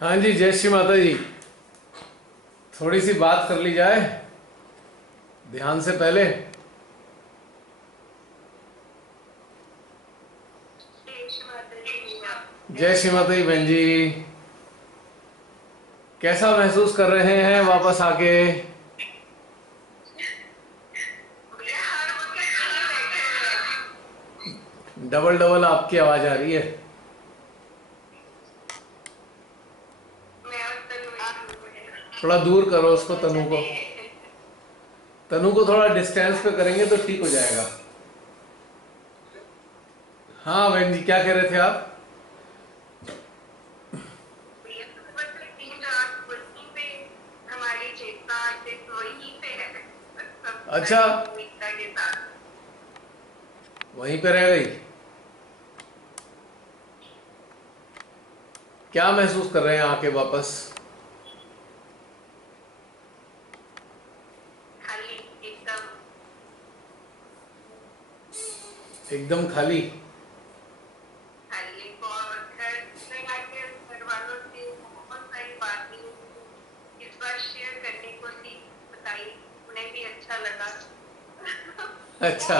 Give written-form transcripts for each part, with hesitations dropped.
हाँ जी, जय श्री माता जी। थोड़ी सी बात कर ली जाए ध्यान से पहले। जय श्री माता जी बहन जी। कैसा महसूस कर रहे हैं वापस आके? डबल डबल आपकी आवाज आ रही है। थोड़ा दूर करो उसको, तनु को। तनु को थोड़ा डिस्टेंस पे करेंगे तो ठीक हो जाएगा। हाँ बहन जी, क्या कह रहे थे आप? अच्छा, वहीं पे रह गई। क्या महसूस कर रहे हैं आके वापस? एकदम खाली। अच्छा।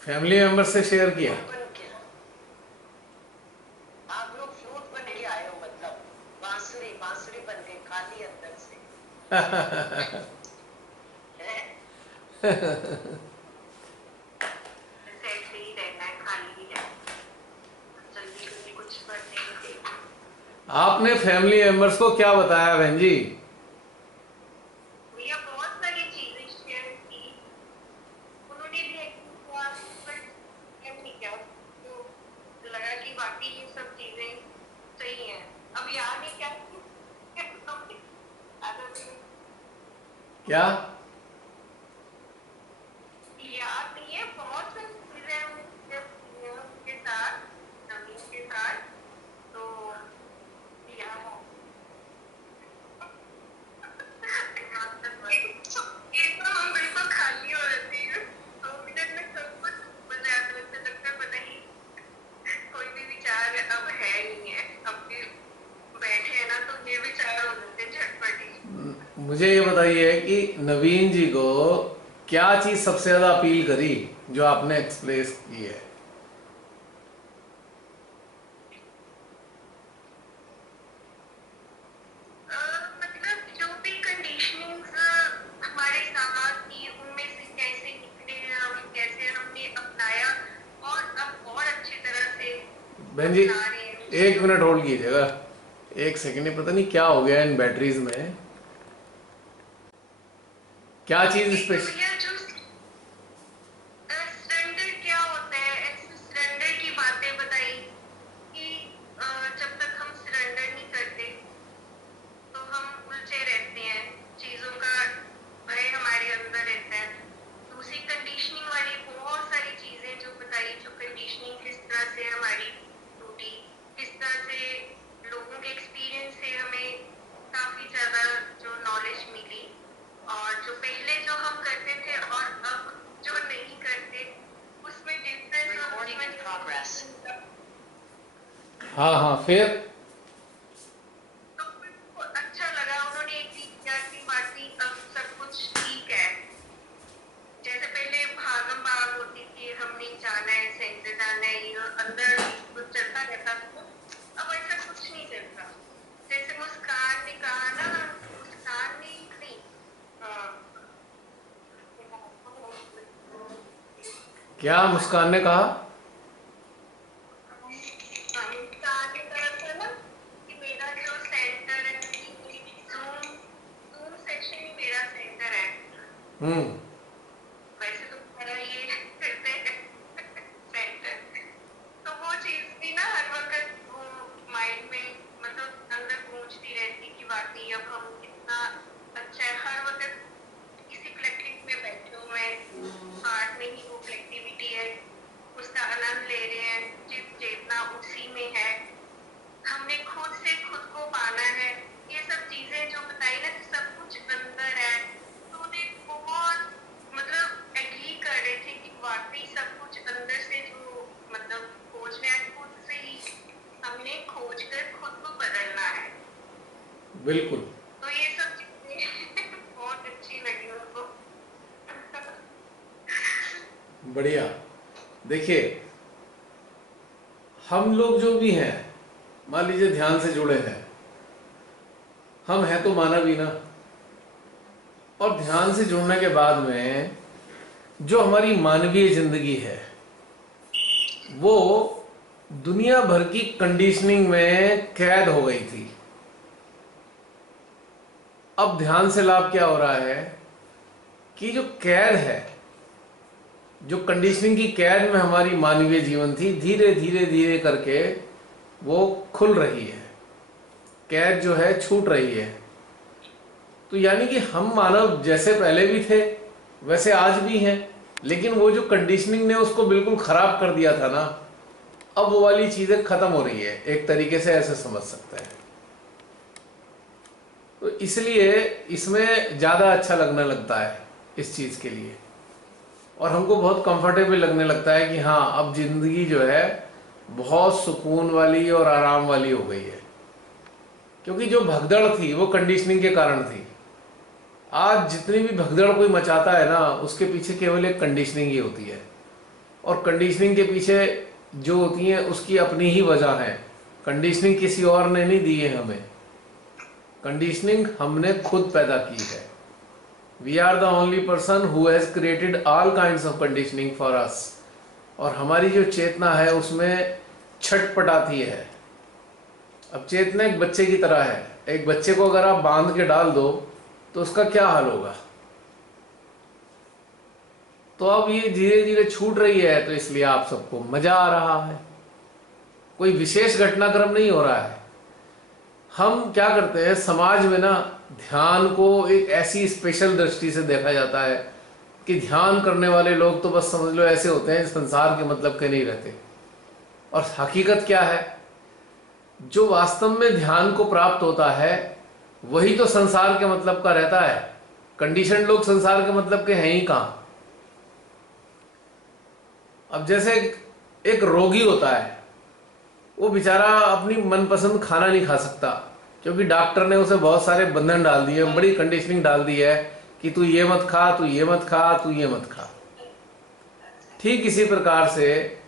फैमिली मेंबर से शेयर किया? आपने फैमिली मेंबर्स को क्या बताया बहन जी? क्या? मुझे ये बताइए कि नवीन जी को क्या चीज सबसे ज्यादा अपील करी जो आपने एक्सप्रेस की है? बहन जी, एक मिनट होल्ड कीजिएगा। एक सेकंड, पता नहीं क्या हो गया इन बैटरीज में। क्या चीज स्पेशल? हाँ हाँ, फिर? क्या मुस्कान ने कहा? हम्म। बिल्कुल। तो ये सब चीजें बहुत अच्छी लगी उनको। बढ़िया। देखिए, हम लोग जो भी हैं, मान लीजिए ध्यान से जुड़े हैं, हम हैं तो मानव ही ना। और ध्यान से जुड़ने के बाद में जो हमारी मानवीय जिंदगी है, वो दुनिया भर की कंडीशनिंग में कैद हो गई थी। अब ध्यान से लाभ क्या हो रहा है कि जो कैद है, जो कंडीशनिंग की कैद में हमारी मानवीय जीवन थी, धीरे धीरे धीरे करके वो खुल रही है, कैद जो है छूट रही है। तो यानी कि हम मानव जैसे पहले भी थे वैसे आज भी हैं, लेकिन वो जो कंडीशनिंग ने उसको बिल्कुल खराब कर दिया था ना, अब वो वाली चीजें खत्म हो रही है, एक तरीके से ऐसे समझ सकते हैं। तो इसलिए इसमें ज्यादा अच्छा लगने लगता है इस चीज के लिए, और हमको बहुत कंफर्टेबल लगने लगता है कि हाँ, अब जिंदगी जो है बहुत सुकून वाली और आराम वाली हो गई है। क्योंकि जो भगदड़ थी वो कंडीशनिंग के कारण थी। आज जितनी भी भगदड़ कोई मचाता है ना, उसके पीछे केवल एक कंडीशनिंग ही होती है, और कंडीशनिंग के पीछे जो होती है उसकी अपनी ही वजह है। कंडीशनिंग किसी और ने नहीं दी है हमें, कंडीशनिंग हमने खुद पैदा की है। We are the only person who has created all kinds of conditioning for us. और हमारी जो चेतना है उसमें छटपटाती है। अब चेतना एक बच्चे की तरह है। एक बच्चे को अगर आप बांध के डाल दो तो उसका क्या हाल होगा। तो अब ये धीरे धीरे छूट रही है, तो इसलिए आप सबको मजा आ रहा है। कोई विशेष घटनाक्रम नहीं हो रहा है। हम क्या करते हैं समाज में ना, ध्यान को एक ऐसी स्पेशल दृष्टि से देखा जाता है कि ध्यान करने वाले लोग तो बस समझ लो ऐसे होते हैं संसार के मतलब के नहीं रहते। और हकीकत क्या है, जो वास्तव में ध्यान को प्राप्त होता है वही तो संसार के मतलब का रहता है। कंडीशन लोग संसार के मतलब के हैं ही कहां। अब जैसे एक रोगी होता है, वो बेचारा अपनी मनपसंद खाना नहीं खा सकता, क्योंकि डॉक्टर ने उसे बहुत सारे बंधन डाल दिए, बड़ी कंडीशनिंग डाल दी है कि तू ये मत खा, तू ये मत खा, तू ये मत खा। ठीक इसी प्रकार से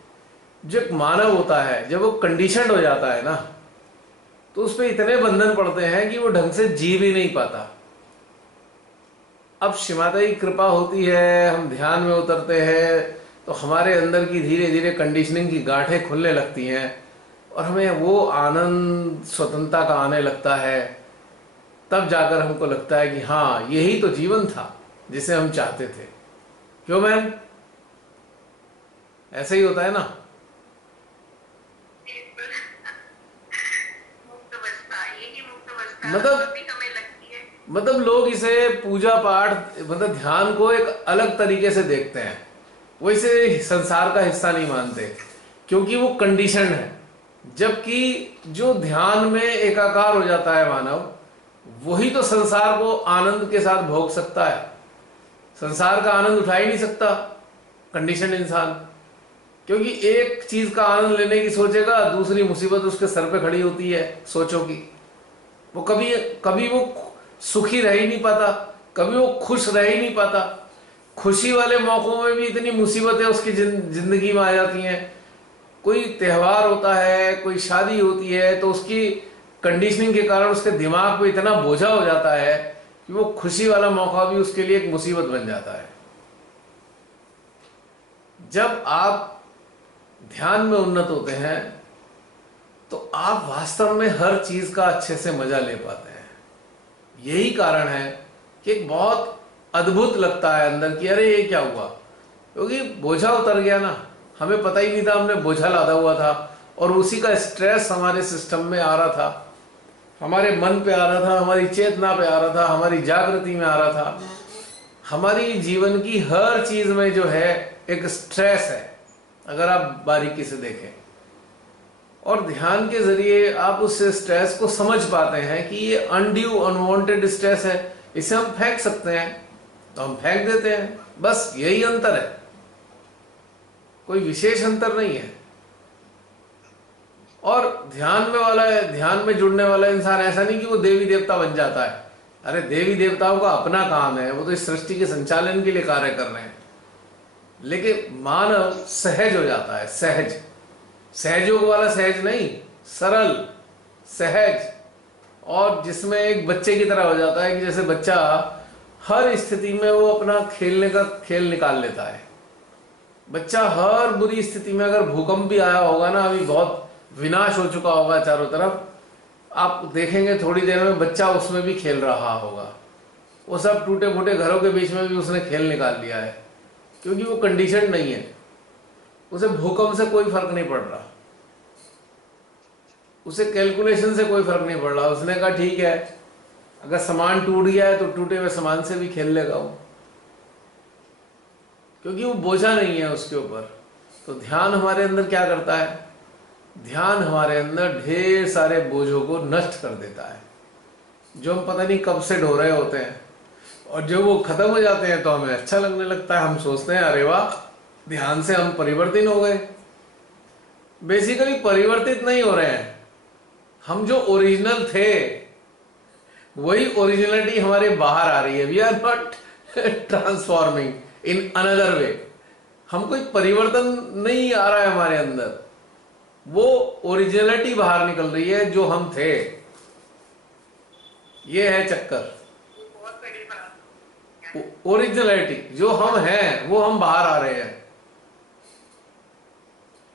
जो एक मानव होता है, जब वो कंडीशनड हो जाता है ना, तो उस पर इतने बंधन पड़ते हैं कि वो ढंग से जी भी नहीं पाता। अब श्रीमाता की कृपा होती है, हम ध्यान में उतरते हैं, तो हमारे अंदर की धीरे धीरे कंडीशनिंग की गांठें खुलने लगती हैं, और हमें वो आनंद स्वतंत्रता का आने लगता है। तब जाकर हमको लगता है कि हाँ, यही तो जीवन था जिसे हम चाहते थे। क्यों मैम, ऐसा ही होता है ना। बिल्कुल। मुक्त अवस्था, यही मुक्त अवस्था मतलब अभी हमें लगती है। मतलब लोग इसे पूजा पाठ, मतलब ध्यान को एक अलग तरीके से देखते हैं, वो इसे संसार का हिस्सा नहीं मानते, क्योंकि वो कंडीशन है। जबकि जो ध्यान में एकाकार हो जाता है मानव, वही तो संसार को आनंद के साथ भोग सकता है। संसार का आनंद उठा ही नहीं सकता कंडीशन इंसान, क्योंकि एक चीज का आनंद लेने की सोचेगा, दूसरी मुसीबत उसके सर पे खड़ी होती है सोचो की। वो कभी कभी वो सुखी रह ही नहीं पाता, कभी वो खुश रह ही नहीं पाता। खुशी वाले मौकों में भी इतनी मुसीबतें उसकी जिंदगी में आ जाती हैं। कोई त्योहार होता है, कोई शादी होती है, तो उसकी कंडीशनिंग के कारण उसके दिमाग पे इतना बोझा हो जाता है कि वो खुशी वाला मौका भी उसके लिए एक मुसीबत बन जाता है। जब आप ध्यान में उन्नत होते हैं तो आप वास्तव में हर चीज का अच्छे से मजा ले पाते हैं। यही कारण है कि एक बहुत अद्भुत लगता है अंदर कि अरे ये क्या हुआ, क्योंकि बोझा उतर गया ना। हमें पता ही नहीं था हमने बोझा लादा हुआ था, और उसी का स्ट्रेस हमारे सिस्टम में आ रहा था, हमारे मन पे आ रहा था, हमारी चेतना पे आ रहा था, हमारी जागृति में आ रहा था। हमारी जीवन की हर चीज में जो है एक स्ट्रेस है, अगर आप बारीकी से देखें। और ध्यान के जरिए आप उस स्ट्रेस को समझ पाते हैं कि ये अनड्यू अनवांटेड स्ट्रेस है, इसे हम फेंक सकते हैं, तो हम फेंक देते हैं। बस यही अंतर है, कोई विशेष अंतर नहीं है। और ध्यान में जुड़ने वाला इंसान ऐसा नहीं कि वो देवी देवता बन जाता है। अरे देवी देवताओं का अपना काम है, वो तो इस सृष्टि के संचालन के लिए कार्य कर रहे हैं। लेकिन मानव सहज हो जाता है, सहयोग वाला सहज नहीं, सरल सहज, और जिसमें एक बच्चे की तरह हो जाता है कि जैसे बच्चा हर स्थिति में वो अपना खेलने का खेल निकाल लेता है। बच्चा हर बुरी स्थिति में, अगर भूकंप भी आया होगा ना, अभी बहुत विनाश हो चुका होगा चारों तरफ, आप देखेंगे थोड़ी देर में बच्चा उसमें भी खेल रहा होगा। वो सब टूटे फूटे घरों के बीच में भी उसने खेल निकाल लिया है, क्योंकि वो कंडीशन नहीं है। उसे भूकंप से कोई फर्क नहीं पड़ रहा, उसे कैलकुलेशन से कोई फर्क नहीं पड़ रहा। उसने कहा ठीक है, अगर सामान टूट गया है तो टूटे हुए सामान से भी खेल लेगा वो, क्योंकि वो बोझा नहीं है उसके ऊपर। तो ध्यान हमारे अंदर क्या करता है? ध्यान हमारे अंदर ढेर सारे बोझों को नष्ट कर देता है, जो हम पता नहीं कब से ढो रहे होते हैं, और जब वो खत्म हो जाते हैं तो हमें अच्छा लगने लगता है। हम सोचते हैं अरे वाह, ध्यान से हम परिवर्तित हो गए। बेसिकली परिवर्तित नहीं हो रहे हैं, हम जो ओरिजिनल थे वही ओरिजिनलिटी हमारे बाहर आ रही है। We are not transforming in another way. हम कोई परिवर्तन नहीं आ रहा है हमारे अंदर, वो ओरिजिनलिटी बाहर निकल रही है जो हम थे। ये है चक्कर। बहुत बड़ी बात। ओरिजिनलिटी जो हम हैं वो हम बाहर आ रहे हैं,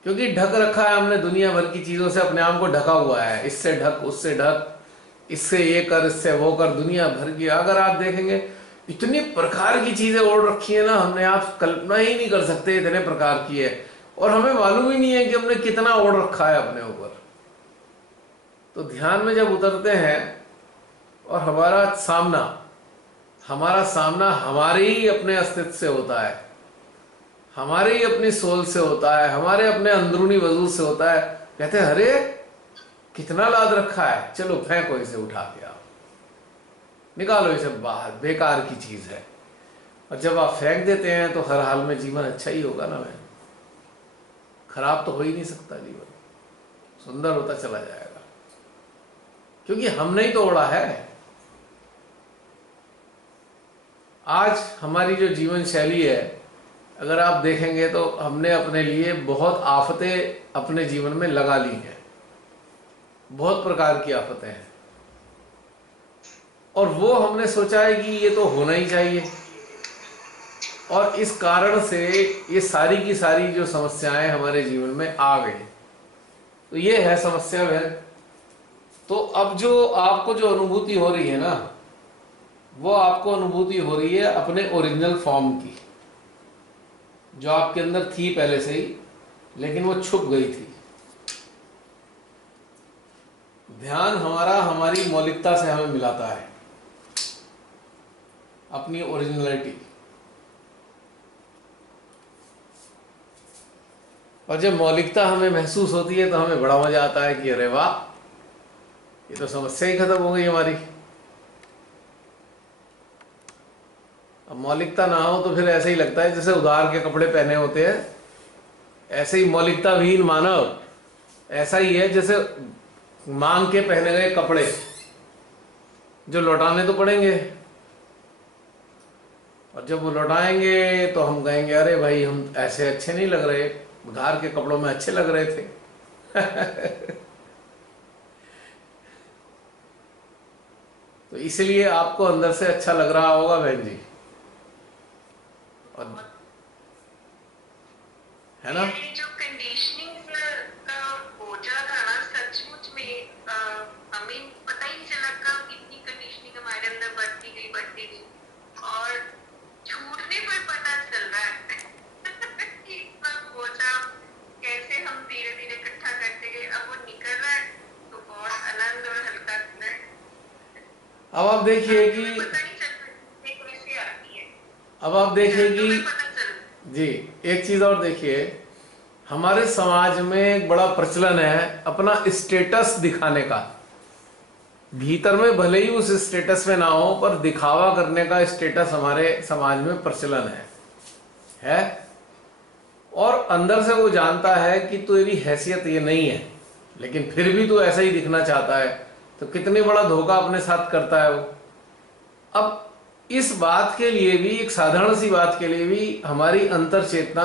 क्योंकि ढक रखा है हमने दुनिया भर की चीजों से, अपने आप को ढका हुआ है। इससे ढक, उससे ढक, इससे ये कर, इससे वो कर, दुनिया भर की। अगर आप देखेंगे इतनी प्रकार की चीजें ओढ़ रखी है ना हमने, आप कल्पना ही नहीं कर सकते इतने प्रकार की है, और हमें मालूम ही नहीं है कि हमने कितना ओढ़ रखा है अपने ऊपर। तो ध्यान में जब उतरते हैं और हमारा सामना हमारे ही अपने अस्तित्व से होता है, हमारे ही अपनी सोल से होता है, हमारे अपने अंदरूनी वजूद से होता है। कहते हैं अरे कितना लाद रखा है, चलो फेंको इसे, उठा के आओ, निकालो इसे बाहर, बेकार की चीज है। और जब आप फेंक देते हैं तो हर हाल में जीवन अच्छा ही होगा ना मैम, खराब तो हो ही नहीं सकता जीवन, सुंदर होता चला जाएगा, क्योंकि हमने ही तो ओढ़ा है। आज हमारी जो जीवन शैली है, अगर आप देखेंगे तो हमने अपने लिए बहुत आफतें अपने जीवन में लगा ली हैं, बहुत प्रकार की आफतें हैं, और वो हमने सोचा है कि ये तो होना ही चाहिए, और इस कारण से ये सारी की सारी जो समस्याएं हमारे जीवन में आ गई। तो ये है समस्या है। तो अब जो आपको जो अनुभूति हो रही है ना, वो आपको अनुभूति हो रही है अपने ओरिजिनल फॉर्म की, जो आपके अंदर थी पहले से ही, लेकिन वो छुप गई थी। ध्यान हमारी मौलिकता से हमें मिलाता है, अपनी ओरिजिनलिटी। और जब मौलिकता हमें महसूस होती है तो हमें बड़ा मजा आता है कि अरे वाह, ये तो समस्या ही खत्म हो गई हमारी। अब मौलिकता ना हो तो फिर ऐसे ही लगता है जैसे उधार के कपड़े पहने होते हैं, ऐसे ही मौलिकता विहीन मानव ऐसा ही है जैसे मांग के पहने गए कपड़े, जो लौटाने तो पड़ेंगे, और जब वो लौटाएंगे तो हम कहेंगे अरे भाई हम ऐसे अच्छे नहीं लग रहे, उधार के कपड़ों में अच्छे लग रहे थे। तो इसलिए आपको अंदर से अच्छा लग रहा होगा बहन जी, और है ना? जो कंडीशनिंग का बोझा था ना, सचमुच में हमें पता ही नहीं चला कब इतनी कंडीशनिंग हमारे अंदर बढ़ती गई, और छूटने पर पता चल रहा है कि इतना बोझा कैसे हम धीरे धीरे इकट्ठा करते गए। अब वो निकल रहा है तो बहुत आनंद और हल्का लगता है। अब आप देखिए कि पता नहीं चलता कैसे आती है। अब आप देखिए कि जी एक चीज और देखिए, हमारे समाज में एक बड़ा प्रचलन है अपना स्टेटस दिखाने का। भीतर में भले ही उस स्टेटस में ना हो, पर दिखावा करने का स्टेटस हमारे समाज में प्रचलन है। और अंदर से वो जानता है कि तेरी हैसियत ये नहीं है, लेकिन फिर भी तू ऐसा ही दिखना चाहता है, तो कितने बड़ा धोखा अपने साथ करता है वो। अब इस बात के लिए भी, एक साधारण सी बात के लिए भी हमारी अंतर चेतना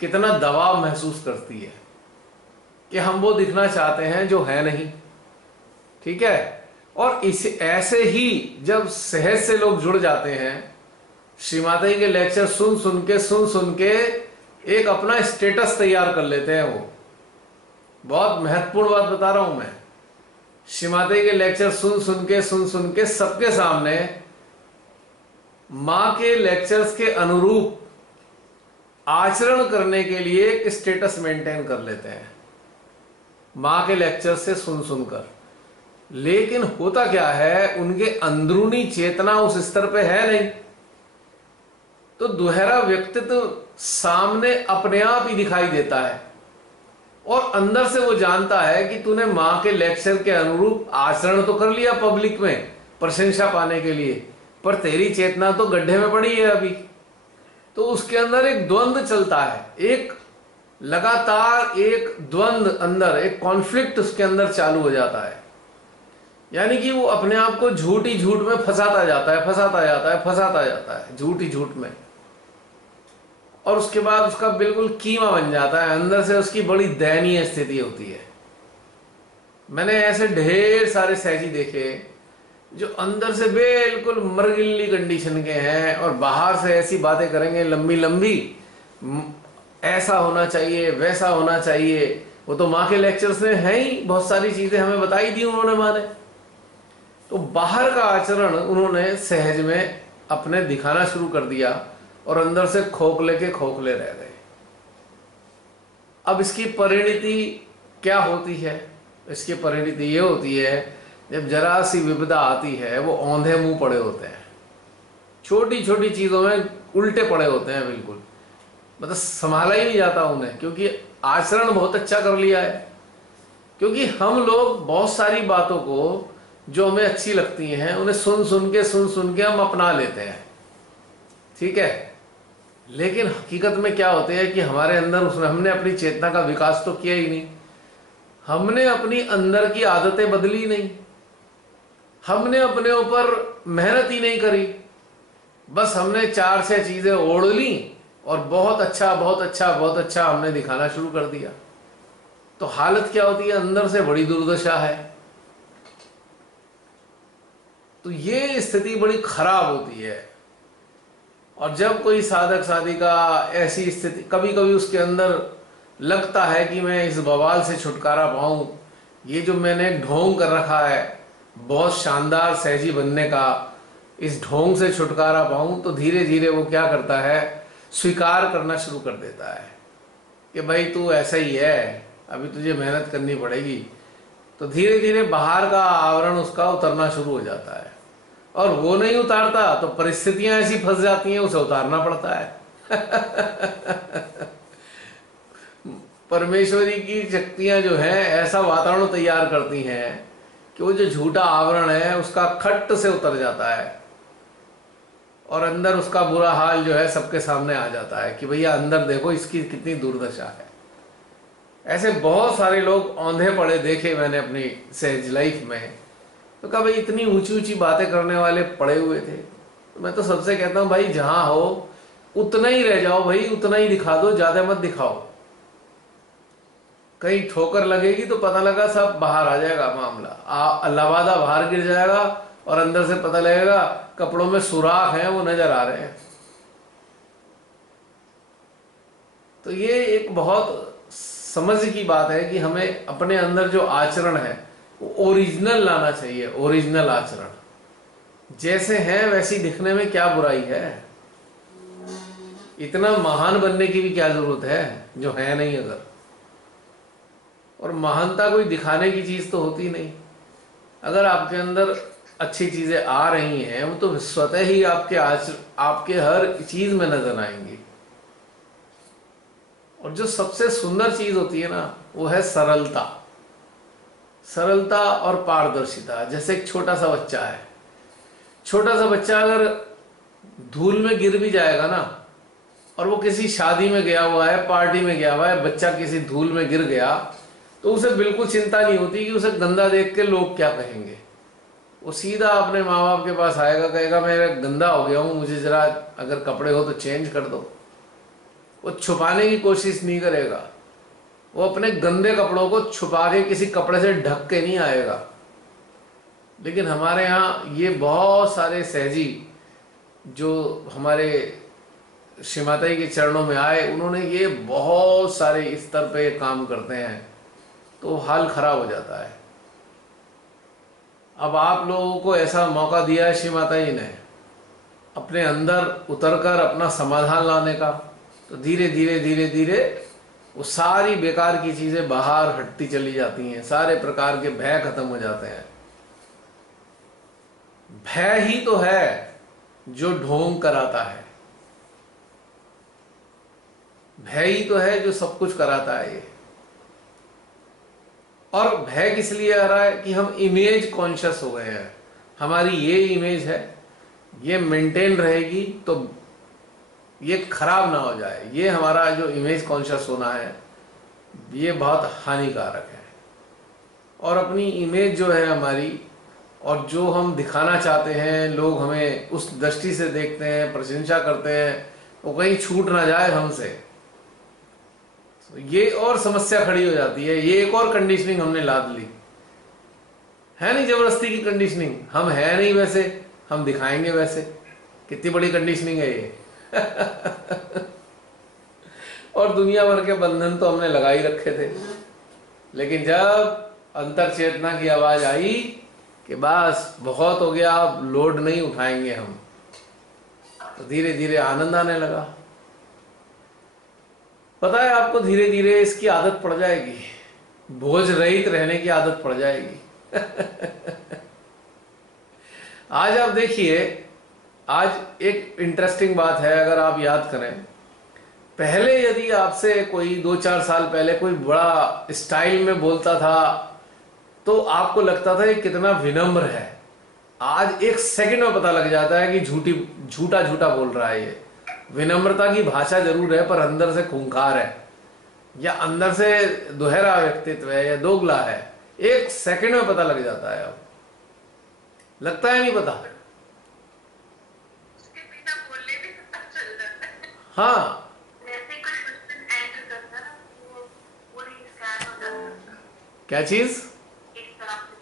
कितना दबाव महसूस करती है कि हम वो दिखना चाहते हैं जो है नहीं। ठीक है। और इस ऐसे ही जब सहज से लोग जुड़ जाते हैं, श्रीमाता जी के लेक्चर सुन सुन के एक अपना स्टेटस तैयार कर लेते हैं। वो बहुत महत्वपूर्ण बात बता रहा हूं मैं। श्रीमाता जी के लेक्चर सुन सुन के सबके सामने मां के लेक्चर्स के अनुरूप आचरण करने के लिए एक स्टेटस मेंटेन कर लेते हैं मां के लेक्चर से सुन सुनकर। लेकिन होता क्या है, उनके अंदरूनी चेतना उस स्तर पे है नहीं, तो दोहरा व्यक्तित्व सामने अपने आप ही दिखाई देता है और अंदर से वो जानता है कि तूने मां के लेक्चर के अनुरूप आचरण तो कर लिया पब्लिक में प्रशंसा पाने के लिए, पर तेरी चेतना तो गड्ढे में पड़ी है अभी। तो उसके अंदर एक द्वंद्व चलता है, एक लगातार एक द्वंद्व अंदर, एक कॉन्फ्लिक्ट उसके अंदर चालू हो जाता है। यानी कि वो अपने आप को झूठ ही झूठ में फंसाता जाता है झूठ ही झूठ में। और उसके बाद उसका बिल्कुल कीमा बन जाता है, अंदर से उसकी बड़ी दयनीय स्थिति होती है। मैंने ऐसे ढेर सारे सहजी देखे जो अंदर से बिल्कुल मरगिल्ली कंडीशन के हैं और बाहर से ऐसी बातें करेंगे लंबी लंबी, ऐसा होना चाहिए वैसा होना चाहिए। वो तो माँ के लेक्चर्स में है ही, बहुत सारी चीजें हमें बताई दी उन्होंने माँ ने। तो बाहर का आचरण उन्होंने सहज में अपने दिखाना शुरू कर दिया और अंदर से खोखले के खोखले रह गए। अब इसकी परिणति क्या होती है? इसकी परिणति ये होती है, जब जरा सी विपदा आती है वो औंधे मुंह पड़े होते हैं, छोटी छोटी चीजों में उल्टे पड़े होते हैं, बिल्कुल मतलब संभाला ही नहीं जाता उन्हें, क्योंकि आचरण बहुत अच्छा कर लिया है। क्योंकि हम लोग बहुत सारी बातों को जो हमें अच्छी लगती हैं उन्हें सुन सुन के हम अपना लेते हैं, ठीक है। लेकिन हकीकत में क्या होते हैं कि हमारे अंदर उसने हमने अपनी चेतना का विकास तो किया ही नहीं, हमने अपनी अंदर की आदतें बदली नहीं, हमने अपने ऊपर मेहनत ही नहीं करी, बस हमने 4-6 चीजें ओढ़ ली और बहुत अच्छा हमने दिखाना शुरू कर दिया। तो हालत क्या होती है? अंदर से बड़ी दुर्दशा है। तो ये स्थिति बड़ी खराब होती है। और जब कोई साधक साधिका ऐसी स्थिति, कभी कभी उसके अंदर लगता है कि मैं इस बवाल से छुटकारा पाऊं, ये जो मैंने ढोंग कर रखा है बहुत शानदार सहजी बनने का, इस ढोंग से छुटकारा पाऊं, तो धीरे धीरे वो क्या करता है, स्वीकार करना शुरू कर देता है कि भाई तू ऐसा ही है, अभी तुझे मेहनत करनी पड़ेगी। तो धीरे धीरे बाहर का आवरण उसका उतरना शुरू हो जाता है, और वो नहीं उतारता तो परिस्थितियां ऐसी फंस जाती हैं, उसे उतारना पड़ता है। परमेश्वरी की शक्तियां जो हैं ऐसा वातावरण तैयार करती हैं कि वो जो झूठा आवरण है उसका खट्ट से उतर जाता है और अंदर उसका बुरा हाल जो है सबके सामने आ जाता है कि भैया अंदर देखो इसकी कितनी दुर्दशा है। ऐसे बहुत सारे लोग औंधे पड़े देखे मैंने अपनी सहज लाइफ में। तो कहा भाई इतनी ऊंची ऊंची बातें करने वाले पड़े हुए थे। तो मैं तो सबसे कहता हूं भाई जहां हो उतना ही रह जाओ भाई, उतना ही दिखा दो, ज्यादा मत दिखाओ। कहीं ठोकर लगेगी तो पता लगा सब बाहर आ जाएगा मामला, लबादा बाहर गिर जाएगा और अंदर से पता लगेगा कपड़ों में सुराख हैं, वो नजर आ रहे हैं। तो ये एक बहुत समझ की बात है कि हमें अपने अंदर जो आचरण है वो ओरिजिनल लाना चाहिए, ओरिजिनल आचरण। जैसे हैं वैसी दिखने में क्या बुराई है, इतना महान बनने की भी क्या जरूरत है जो है नहीं अगर। और महानता कोई दिखाने की चीज तो होती नहीं। अगर आपके अंदर अच्छी चीजें आ रही हैं वो तो स्वतः ही आपके हर चीज में नजर आएंगी। और जो सबसे सुंदर चीज होती है ना वो है सरलता, सरलता और पारदर्शिता। जैसे एक छोटा सा बच्चा है, छोटा सा बच्चा अगर धूल में गिर भी जाएगा ना, और वो किसी शादी में गया हुआ है, पार्टी में गया हुआ है, बच्चा किसी धूल में गिर गया तो उसे बिल्कुल चिंता नहीं होती कि उसे गंदा देख के लोग क्या कहेंगे। वो सीधा अपने माँ बाप के पास आएगा, कहेगा मैं गंदा हो गया हूँ, मुझे जरा अगर कपड़े हो तो चेंज कर दो। वो छुपाने की कोशिश नहीं करेगा, वो अपने गंदे कपड़ों को छुपा के किसी कपड़े से ढक के नहीं आएगा। लेकिन हमारे यहाँ ये बहुत सारे सहजी जो हमारे श्रीमाता के चरणों में आए, उन्होंने ये बहुत सारे स्तर पे काम करते हैं, तो हाल खराब हो जाता है। अब आप लोगों को ऐसा मौका दिया है श्री माता जी ने अपने अंदर उतरकर अपना समाधान लाने का, तो धीरे धीरे धीरे धीरे वो सारी बेकार की चीजें बाहर हटती चली जाती हैं, सारे प्रकार के भय खत्म हो जाते हैं। भय ही तो है जो ढोंग कराता है, भय ही तो है जो सब कुछ कराता है ये। और भय किस लिए आ रहा है कि हम इमेज कॉन्शियस हो गए हैं। हमारी ये इमेज है, ये मेंटेन रहेगी तो ये खराब ना हो जाए। ये हमारा जो इमेज कॉन्शियस होना है ये बहुत हानिकारक है। और अपनी इमेज जो है हमारी, और जो हम दिखाना चाहते हैं, लोग हमें उस दृष्टि से देखते हैं, प्रशंसा करते हैं, वो कहीं छूट ना जाए हमसे, तो ये और समस्या खड़ी हो जाती है। ये एक और कंडीशनिंग हमने लाद ली है, नहीं जबरदस्ती की कंडीशनिंग। हम है नहीं वैसे, हम दिखाएंगे वैसे। कितनी बड़ी कंडीशनिंग है ये। और दुनिया भर के बंधन तो हमने लगा ही रखे थे, लेकिन जब अंतर चेतना की आवाज आई कि बस बहुत हो गया, अब लोड नहीं उठाएंगे हम, तो धीरे धीरे आनंद आने लगा। पता है आपको, धीरे धीरे इसकी आदत पड़ जाएगी, बोझ रहित रहने की आदत पड़ जाएगी। आज आप देखिए, आज एक इंटरेस्टिंग बात है, अगर आप याद करें, पहले यदि आपसे कोई 2-4 साल पहले कोई बड़ा स्टाइल में बोलता था तो आपको लगता था ये कितना विनम्र है। आज एक सेकंड में पता लग जाता है कि झूठा झूठा बोल रहा है ये। विनम्रता की भाषा जरूर है, पर अंदर से खूंखार है, या अंदर से दोहरा व्यक्तित्व है, या दोगला है। एक सेकंड में पता लग जाता है। अब लगता है नहीं पता। उसके बिना बोलने भी पता चल जाता है। हाँ, जैसे कोई पर्सन एंटर करता है ना, वो पूरी स्कैन हो जाता है क्या चीज? एक तरह से।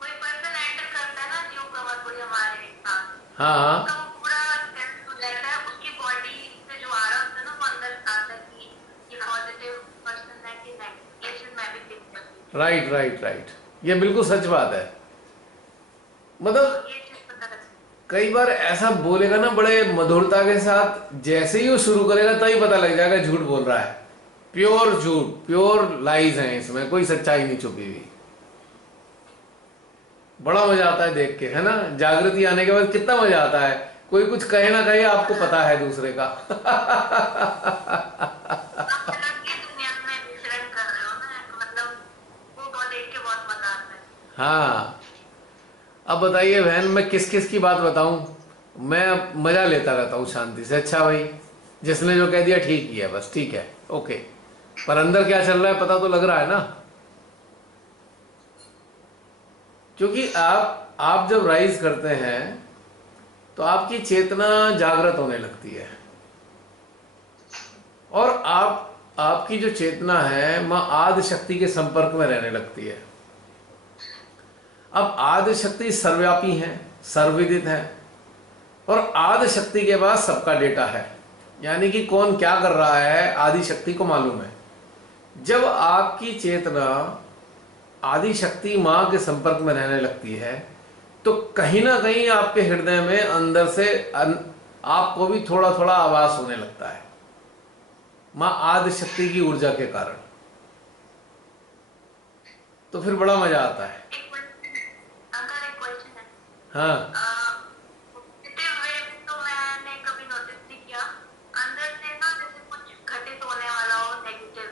कोई पर्सन एंटर करता है ना, न्यू कमर कोई हमारे साथ, हाँ उसका हाँ, वो पूरा स्कैन हो जाता है। उसकी बॉडी से जो आ रहा होता है ना, वो अंदर आता है कि ये पॉजिटिव पर्सन है कि नेगेटिव। ये चीज मैं भी देख सकती हूँ। राइट राइट राइट, ये बिल्कुल सच बात है। मतलब ये चीज पता लगती कई बार ऐसा बोलेगा ना बड़े मधुरता के साथ, जैसे ही वो शुरू करेगा तभी पता लग जाएगा झूठ बोल रहा है। प्योर झूठ, प्योर लाइज है, इसमें कोई सच्चाई नहीं छुपी हुई। बड़ा मजा आता है देख के, है ना। जागृति आने के बाद कितना मजा आता है। कोई कुछ कहे ना कहे, आपको पता है दूसरे का। आप अलग ही दुनिया में विचरण कर रहे हो ना, मतलब वो बहुत देख के बहुत मजा आता है। हाँ, अब बताइए बहन, मैं किस किस की बात बताऊं। मैं मजा लेता रहता हूँ शांति से। अच्छा भाई, जिसने जो कह दिया ठीक ही है, बस ठीक है, ओके। पर अंदर क्या चल रहा है पता तो लग रहा है ना। क्योंकि आप जब राइज करते हैं तो आपकी चेतना जागृत होने लगती है, और आपकी जो चेतना है मां आदि शक्ति के संपर्क में रहने लगती है। अब आदि शक्ति सर्वव्यापी है, सर्वविदित है, और आदि शक्ति के पास सबका डेटा है। यानी कि कौन क्या कर रहा है आदि शक्ति को मालूम है। जब आपकी चेतना आदि शक्ति मां के संपर्क में रहने लगती है तो कहीं ना कहीं आपके हृदय में अंदर से आपको भी थोड़ा थोड़ा आभास होने लगता है, मां आदि शक्ति की ऊर्जा के कारण। तो फिर बड़ा मजा आता है। एक क्वेश्चन, अंकल एक क्वेश्चन है। हाँ पॉजिटिव वे तो मैंने कभी नोटिस नहीं किया। अंदर से ना जैसे कुछ घटित होने वाला हो नेगेटिव,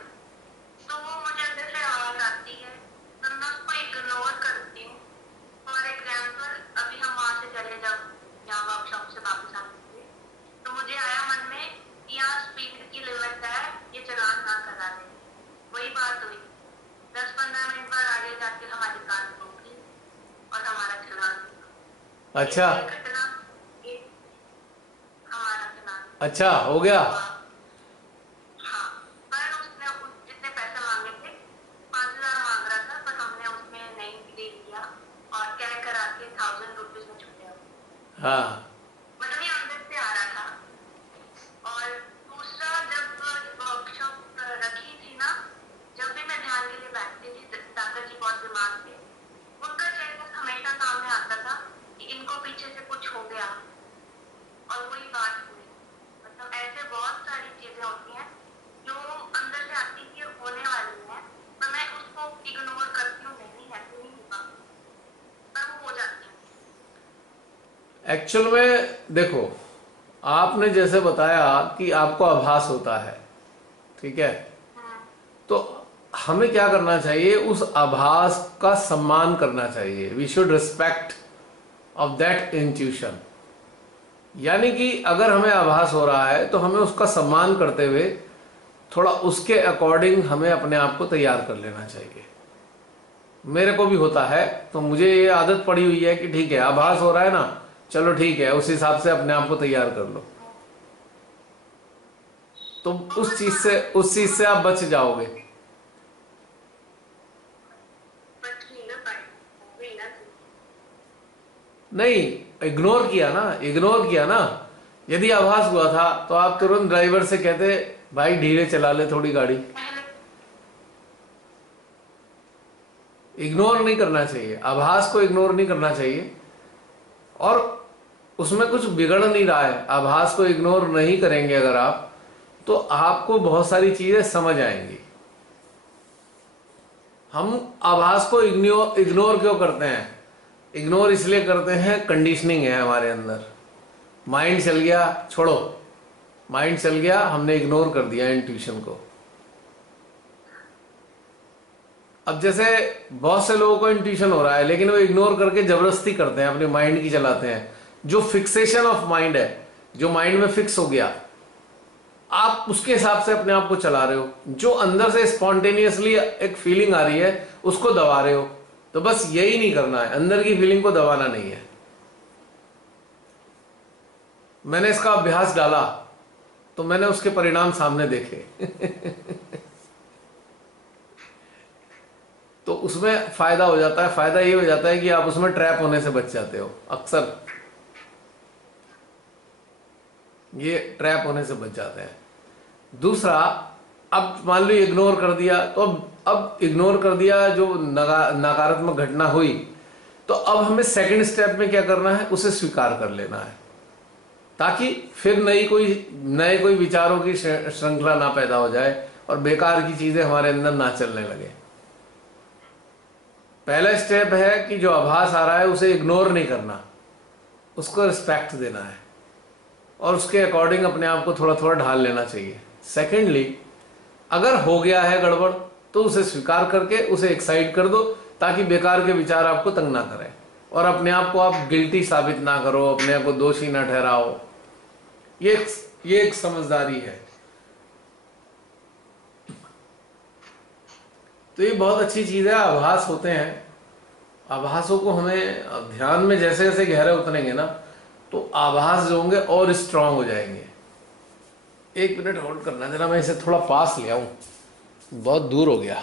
तो वो मुझे अंदर से आवाज आती है, तो मैं उसको इग्नोर करती हूँ। फॉर एग्जाम्पल, अभी हम वहां से चले जाओ, यहाँ वर्कशॉप से वापस आते तो मुझे आया मन में कि यहाँ स्पीड की लिमिट है, ये चलान ना करा दे। वही बात हुई, 10 के हमारी कार ठोकी और हमारा चालान हुआ। अच्छा एक घटना, एक हमारा चालान अच्छा, हो गया। हुआ। हाँ, पर उसने जितने पैसे मांगे थे 5,000 मांग रहा था, पर हमने उसमें नहीं दे दिया और क्या करा के 1,000 रुपीज में छूट गया। हाँ मतलब ये अंदर से आ रहा था। और दूसरा, जब वर्कशॉप रखी थी ना, जब भी मैं ध्यान के लिए बैठती थी, दादाजी बहुत बीमार थे, उनका चेहरा हमेशा सामने आता था कि इनको पीछे से कुछ हो गया और वही बात हुई। मतलब ऐसे बहुत सारी चीजें होती हैं जो अंदर से आती कि होने वाली है, पर मैं उसको इग्नोर करती हूँ, नहीं ऐसे नहीं होगा, पर वो हो जाती है। एक्चुअल में देखो, आपने जैसे बताया कि आपको आभास होता है, ठीक है, हम्म, तो हमें क्या करना चाहिए, उस आभास का सम्मान करना चाहिए। We should respect of that intuition. यानी कि अगर हमें आभास हो रहा है तो हमें उसका सम्मान करते हुए थोड़ा उसके अकॉर्डिंग हमें अपने आप को तैयार कर लेना चाहिए। मेरे को भी होता है, तो मुझे ये आदत पड़ी हुई है कि ठीक है, आभास हो रहा है ना, चलो ठीक है, उस हिसाब से अपने आप को तैयार कर लो, तो बहुत उस चीज से आप बच जाओगे। बच नहीं ना पाए, वही ना। नहीं, इग्नोर किया ना। यदि आभास हुआ था तो आप तुरंत ड्राइवर से कहते, भाई धीरे चला ले थोड़ी गाड़ी। पहले इग्नोर नहीं करना चाहिए, आभास को इग्नोर नहीं करना चाहिए। और उसमें कुछ बिगड़ नहीं रहा है, आभास को इग्नोर नहीं करेंगे अगर आप, तो आपको बहुत सारी चीजें समझ आएंगी। हम आभास को इग्नोर क्यों करते हैं? इग्नोर इसलिए करते हैं, कंडीशनिंग है हमारे अंदर। माइंड चल गया, छोड़ो, माइंड चल गया, हमने इग्नोर कर दिया इंट्यूशन को। अब जैसे बहुत से लोगों को इंट्यूशन हो रहा है, लेकिन वो इग्नोर करके जबरदस्ती करते हैं, अपने माइंड की चलाते हैं। जो फिक्सेशन ऑफ माइंड है, जो माइंड में फिक्स हो गया, आप उसके हिसाब से अपने आप को चला रहे हो। जो अंदर से स्पॉन्टेनियसली एक फीलिंग आ रही है, उसको दबा रहे हो। तो बस यही नहीं करना है, अंदर की फीलिंग को दबाना नहीं है। मैंने इसका अभ्यास डाला तो मैंने उसके परिणाम सामने देखे। तो उसमें फायदा हो जाता है, फायदा ये हो जाता है कि आप उसमें ट्रैप होने से बच जाते हो। अक्सर ये ट्रैप होने से बच जाते हैं। दूसरा, अब मान लो इग्नोर कर दिया, तो अब इग्नोर कर दिया, जो नकारात्मक घटना हुई, तो अब हमें सेकंड स्टेप में क्या करना है, उसे स्वीकार कर लेना है, ताकि फिर नए कोई विचारों की श्रृंखला ना पैदा हो जाए और बेकार की चीजें हमारे अंदर ना चलने लगे। पहला स्टेप है कि जो आभास आ रहा है उसे इग्नोर नहीं करना, उसको रिस्पेक्ट देना है और उसके अकॉर्डिंग अपने आप को थोड़ा थोड़ा ढाल लेना चाहिए। सेकेंडली, अगर हो गया है गड़बड़ तो उसे स्वीकार करके उसे एक्साइड कर दो, ताकि बेकार के विचार आपको तंग ना करें और अपने आप को आप गिल्टी साबित ना करो, अपने आप को दोषी ना ठहराओ। ये एक समझदारी है। तो ये बहुत अच्छी चीज है। आभास होते हैं, आभासों को हमें ध्यान में जैसे जैसे गहरे उतरेंगे ना, तो आभास जो होंगे और स्ट्रांग हो जाएंगे। एक मिनट होल्ड करना जरा, मैं इसे थोड़ा पास ले आऊं, बहुत दूर हो गया।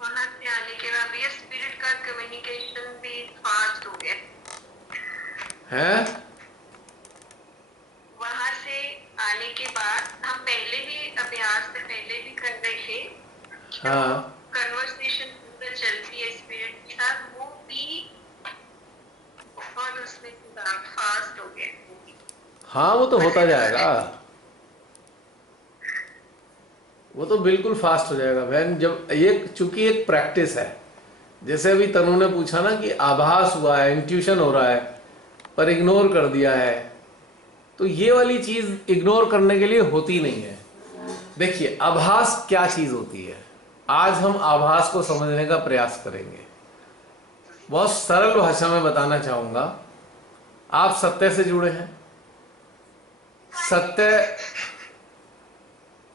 वहां से आने के बाद भी स्पिरिट का कम्युनिकेशन भी फास्ट हो गया। हैं? वहां से आने के बाद हम पहले भी अभ्यास से पहले भी कर रहे थे, जो हाँ कन्वर्सेशन चलती है स्पिरिट के साथ, वो भी बहुत उसमें फास्ट हो गया। हाँ, वो तो होता जाएगा, वो तो बिल्कुल फास्ट हो जाएगा बहन। जब ये चूंकि एक प्रैक्टिस है, जैसे अभी तनु ने पूछा ना कि आभास हुआ है, इंट्यूशन हो रहा है, पर इग्नोर कर दिया है, तो ये वाली चीज इग्नोर करने के लिए होती नहीं है। देखिए, आभास क्या चीज होती है, आज हम आभास को समझने का प्रयास करेंगे। बहुत सरल भाषा में बताना चाहूंगा। आप सत्य से जुड़े हैं, सत्य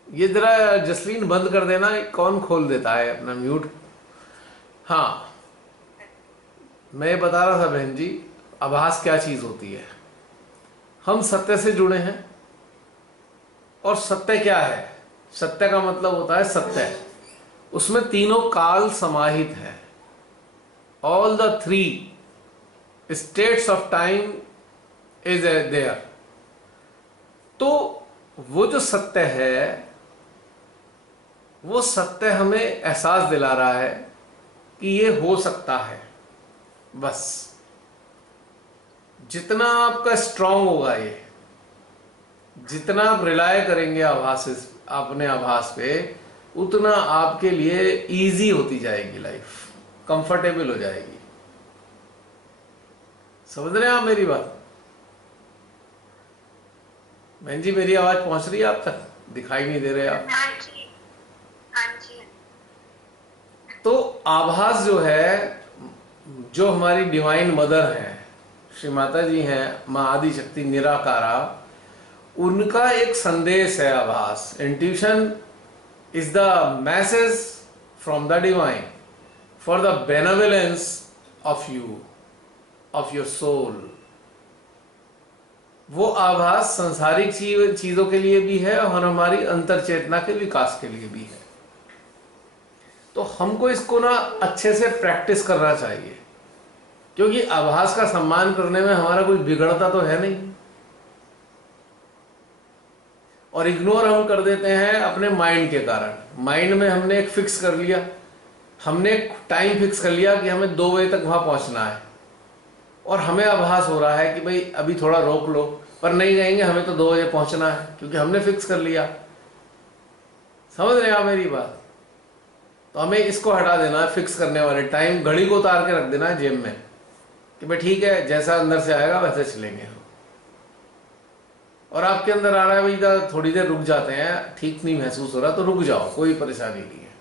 ये जरा जसलीन बंद कर देना, कौन खोल देता है अपना म्यूट। हाँ, मैं बता रहा था बहन जी, आभास क्या चीज होती है। हम सत्य से जुड़े हैं, और सत्य क्या है? सत्य का मतलब होता है सत्य, उसमें तीनों काल समाहित है। All the three states of time is there. तो वो जो सत्य है, वो सत्य हमें एहसास दिला रहा है कि ये हो सकता है। बस जितना आपका स्ट्रांग होगा ये, जितना आप रिलाय करेंगे अपने आभास पे, उतना आपके लिए इजी होती जाएगी लाइफ, कंफर्टेबल हो जाएगी। समझ रहे हैं आप मेरी बात? बहन जी, मेरी आवाज पहुंच रही है आप तक? दिखाई नहीं दे रहे आप। हाँ जी, हाँ जी। तो आभास जो है, जो हमारी डिवाइन मदर है, श्री माता जी हैं, माँ आदि शक्ति निराकारा, उनका एक संदेश है आभास। Intuition is the message from the divine for the benevolence of you, of your soul. वो आभास संसारिक चीजों के लिए भी है और हमारी अंतर चेतना के विकास के लिए भी है। तो हमको इसको ना अच्छे से प्रैक्टिस करना चाहिए, क्योंकि आभास का सम्मान करने में हमारा कुछ बिगड़ता तो है नहीं। और इग्नोर हम कर देते हैं अपने माइंड के कारण। माइंड में हमने एक फिक्स कर लिया, हमने एक टाइम फिक्स कर लिया कि हमें 2 बजे तक वहां पहुंचना है, और हमें आभास हो रहा है कि भाई अभी थोड़ा रोक लो, पर नहीं जाएंगे, हमें तो 2 बजे पहुंचना है, क्योंकि हमने फिक्स कर लिया। समझ रहे हैं आप मेरी बात? तो हमें इसको हटा देना है, फिक्स करने वाले टाइम, घड़ी को उतार के रख देना है जेब में कि भाई ठीक है, जैसा अंदर से आएगा वैसे चलेंगे हम। और आपके अंदर आ रहा है भाई थोड़ी देर रुक जाते हैं, ठीक नहीं महसूस हो रहा तो रुक जाओ, कोई परेशानी नहीं है,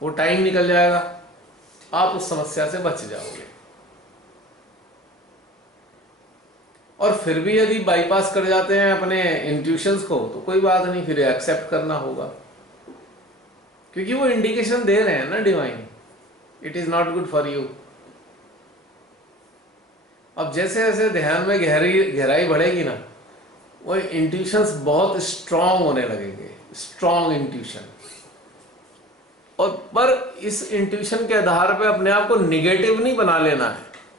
वो टाइम निकल जाएगा, आप उस समस्या से बच जाओगे। और फिर भी यदि बाईपास कर जाते हैं अपने इंट्यूशंस को, तो कोई बात नहीं, फिर एक्सेप्ट करना होगा, क्योंकि वो इंडिकेशन दे रहे हैं ना divine, it is not good for you. अब जैसे जैसे ध्यान में गहराई बढ़ेगी ना, वो इंट्यूशंस बहुत स्ट्रांग होने लगेंगे, स्ट्रांग इंट्यूशन। और पर इस इंट्यूशन के आधार पे अपने आप को निगेटिव नहीं बना लेना है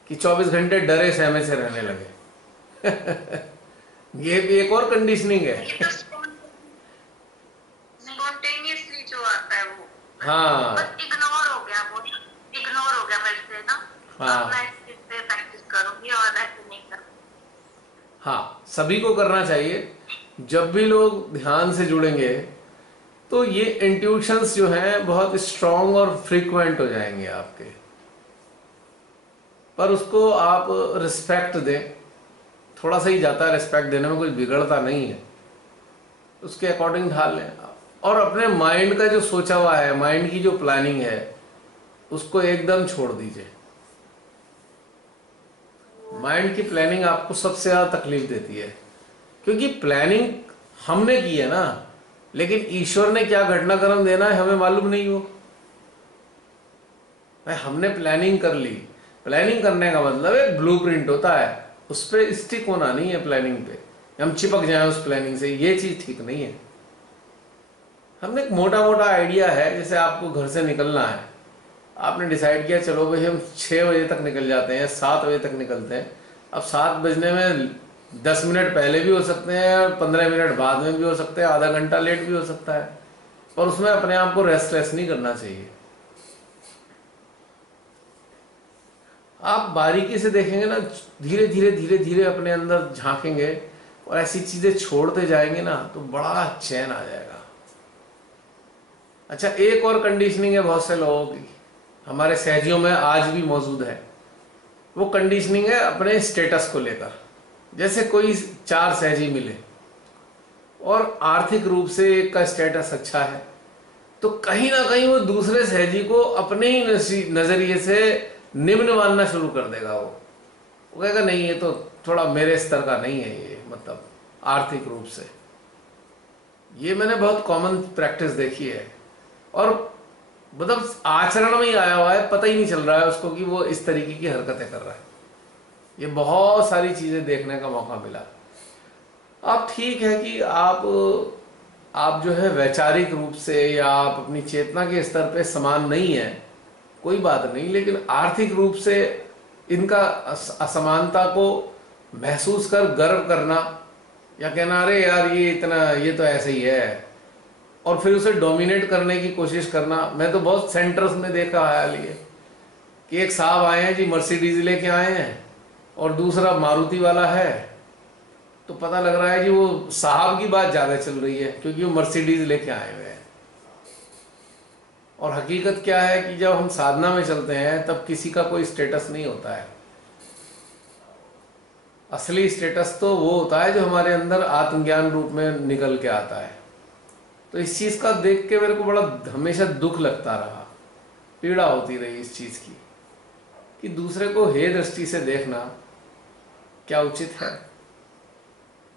कि 24 घंटे डरे सहमे से रहने लगे। ये भी एक और कंडीशनिंग है। स्पॉन्टेनियसली जो आता है वो, हाँ, बस इग्नोर हो गया, वो इग्नोर हो गया मेरे से ना। हाँ, मैं इस पे प्रैक्टिस करूंगी और ऐसे नहीं करूंगी। हाँ, सभी को करना चाहिए। जब भी लोग ध्यान से जुड़ेंगे तो ये इंट्यूशंस जो हैं बहुत स्ट्रांग और फ्रीक्वेंट हो जाएंगे आपके। पर उसको आप रिस्पेक्ट दें, थोड़ा सा ही जाता है, रिस्पेक्ट देने में कुछ बिगड़ता नहीं है, उसके अकॉर्डिंग ढाल लें। और अपने माइंड का जो सोचा हुआ है, माइंड की जो प्लानिंग है, उसको एकदम छोड़ दीजिए। माइंड की प्लानिंग आपको सबसे ज्यादा तकलीफ देती है, क्योंकि प्लानिंग हमने की है ना, लेकिन ईश्वर ने क्या घटनाक्रम देना है हमें मालूम नहीं हो। भाई हमने प्लानिंग कर ली, प्लानिंग करने का मतलब एक ब्लूप्रिंट होता है, उस पर स्टिक होना नहीं है। प्लानिंग पे हम चिपक जाएं उस प्लानिंग से, ये चीज ठीक नहीं है। हमने एक मोटा मोटा आइडिया है, जैसे आपको घर से निकलना है, आपने डिसाइड किया चलो भाई हम 6 बजे तक निकल जाते हैं, 7 बजे तक निकलते हैं। अब 7 बजने में 10 मिनट पहले भी हो सकते हैं, 15 मिनट बाद में भी हो सकते हैं, आधा घंटा लेट भी हो सकता है, पर उसमें अपने आप को रेस्टलेस नहीं करना चाहिए। आप बारीकी से देखेंगे ना, धीरे धीरे धीरे धीरे अपने अंदर झांकेंगे और ऐसी चीजें छोड़ते जाएंगे ना, तो बड़ा चैन आ जाएगा। अच्छा, एक और कंडीशनिंग है बहुत से लोगों की, हमारे सहजियों में आज भी मौजूद है। वो कंडीशनिंग है अपने स्टेटस को लेकर। जैसे कोई 4 सहजी मिले और आर्थिक रूप से एक का स्टेटस अच्छा है, तो कहीं ना कहीं वो दूसरे सहजी को अपने ही नजरिए से निम्न मानना शुरू कर देगा। वो कहेगा नहीं, ये तो थोड़ा मेरे स्तर का नहीं है, ये मतलब आर्थिक रूप से। ये मैंने बहुत कॉमन प्रैक्टिस देखी है, और मतलब आचरण में ही आया हुआ है, पता ही नहीं चल रहा है उसको कि वो इस तरीके की हरकतें कर रहा है। ये बहुत सारी चीजें देखने का मौका मिला। अब ठीक है कि आप जो है वैचारिक रूप से या आप अपनी चेतना के स्तर पे समान नहीं है, कोई बात नहीं, लेकिन आर्थिक रूप से इनका असमानता को महसूस कर गर्व करना, या कहना अरे यार ये इतना, ये तो ऐसे ही है, और फिर उसे डोमिनेट करने की कोशिश करना। मैं तो बहुत सेंटर्स में देखा हाल ये कि एक साहब आए हैं जी, मर्सिडीज लेके आए हैं, और दूसरा मारुति वाला है, तो पता लग रहा है कि वो साहब की बात ज्यादा चल रही है क्योंकि वो मर्सिडीज लेके आए हुए हैं। और हकीकत क्या है कि जब हम साधना में चलते हैं तब किसी का कोई स्टेटस नहीं होता है। असली स्टेटस तो वो होता है जो हमारे अंदर आत्मज्ञान रूप में निकल के आता है। तो इस चीज का देख के मेरे को बड़ा हमेशा दुख लगता रहा, पीड़ा होती रही इस चीज की कि दूसरे को हे दृष्टि से देखना क्या उचित है।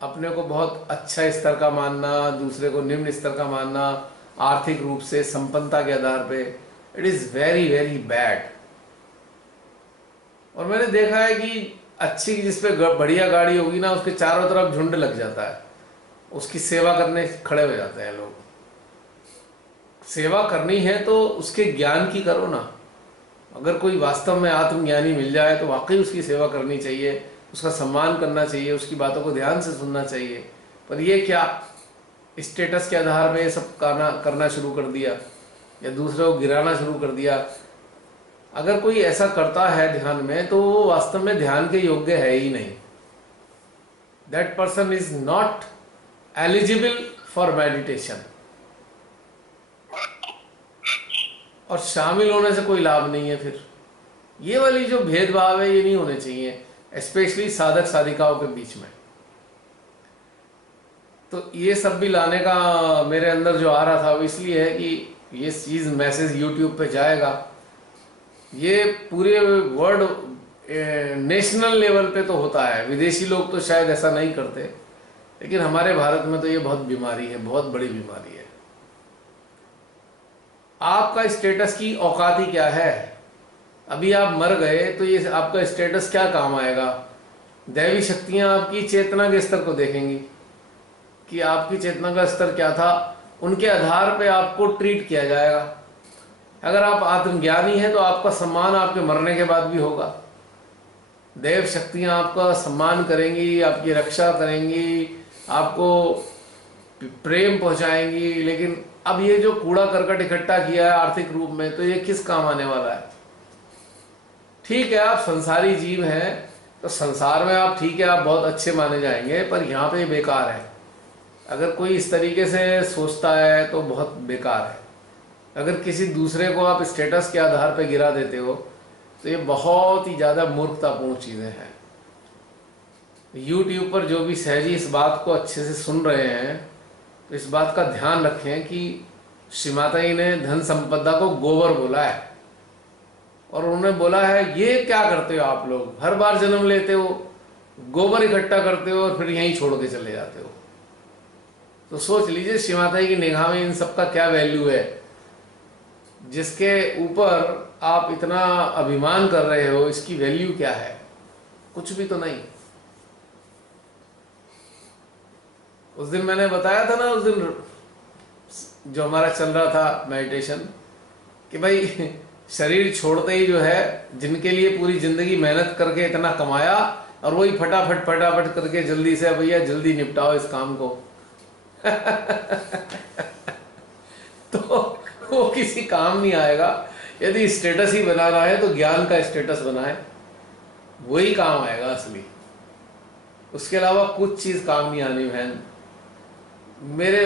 अपने को बहुत अच्छा स्तर का मानना, दूसरे को निम्न स्तर का मानना, आर्थिक रूप से संपन्नता के आधार पे, it is very very bad. और मैंने देखा है कि अच्छी जिसपे बढ़िया गाड़ी होगी ना, उसके चारों तरफ झुंड लग जाता है, उसकी सेवा करने खड़े हो जाते हैं लोग। सेवा करनी है तो उसके ज्ञान की करो ना। अगर कोई वास्तव में आत्मज्ञानी मिल जाए तो वाकई उसकी सेवा करनी चाहिए, उसका सम्मान करना चाहिए, उसकी बातों को ध्यान से सुनना चाहिए। पर ये क्या स्टेटस के आधार पे सब करना शुरू कर दिया या दूसरों को गिराना शुरू कर दिया। अगर कोई ऐसा करता है ध्यान में तो वो वास्तव में ध्यान के योग्य है ही नहीं। That person is not eligible for meditation. और शामिल होने से कोई लाभ नहीं है। फिर ये वाली जो भेदभाव है ये नहीं होने चाहिए, स्पेशली साधक साधिकाओं के बीच में। तो ये सब भी लाने का मेरे अंदर जो आ रहा था वो इसलिए है कि ये चीज मैसेज यूट्यूब पे जाएगा, ये पूरे वर्ल्ड नेशनल लेवल पे तो होता है। विदेशी लोग तो शायद ऐसा नहीं करते, लेकिन हमारे भारत में तो ये बहुत बीमारी है, बहुत बड़ी बीमारी है। आपका स्टेटस की औकात ही क्या है? अभी आप मर गए तो ये आपका स्टेटस क्या काम आएगा? दैवी शक्तियां आपकी चेतना के स्तर को देखेंगी कि आपकी चेतना का स्तर क्या था, उनके आधार पे आपको ट्रीट किया जाएगा। अगर आप आत्मज्ञानी हैं तो आपका सम्मान आपके मरने के बाद भी होगा। देव शक्तियां आपका सम्मान करेंगी, आपकी रक्षा करेंगी, आपको प्रेम पहुंचाएंगी। लेकिन अब ये जो कूड़ा करकट इकट्ठा किया है आर्थिक रूप में, तो ये किस काम आने वाला है? ठीक है, आप संसारी जीव हैं तो संसार में आप ठीक है, आप बहुत अच्छे माने जाएंगे, पर यहाँ पे बेकार है। अगर कोई इस तरीके से सोचता है तो बहुत बेकार है। अगर किसी दूसरे को आप स्टेटस के आधार पर गिरा देते हो तो ये बहुत ही ज़्यादा मूर्खतापूर्ण चीज़ें हैं। यूट्यूब पर जो भी सहजी इस बात को अच्छे से सुन रहे हैं तो इस बात का ध्यान रखें कि श्री माता जी ने धन संपदा को गोबर बोला है, और उन्होंने बोला है ये क्या करते हो आप लोग, हर बार जन्म लेते हो, गोबर इकट्ठा करते हो और फिर यहीं छोड़ के चले जाते हो। तो सोच लीजिए श्री माता जी की निगाह में इन सबका क्या वैल्यू है, जिसके ऊपर आप इतना अभिमान कर रहे हो, इसकी वैल्यू क्या है? कुछ भी तो नहीं। उस दिन मैंने बताया था ना, उस दिन जो हमारा चल रहा था मेडिटेशन, कि भाई शरीर छोड़ते ही जो है, जिनके लिए पूरी जिंदगी मेहनत करके इतना कमाया, और वही फटाफट फटाफट करके जल्दी से भैया जल्दी निपटाओ इस काम को तो वो किसी काम नहीं आएगा। यदि स्टेटस ही बनाना है तो ज्ञान का स्टेटस बनाए, वही काम आएगा असली। उसके अलावा कुछ चीज काम नहीं आनी बहन।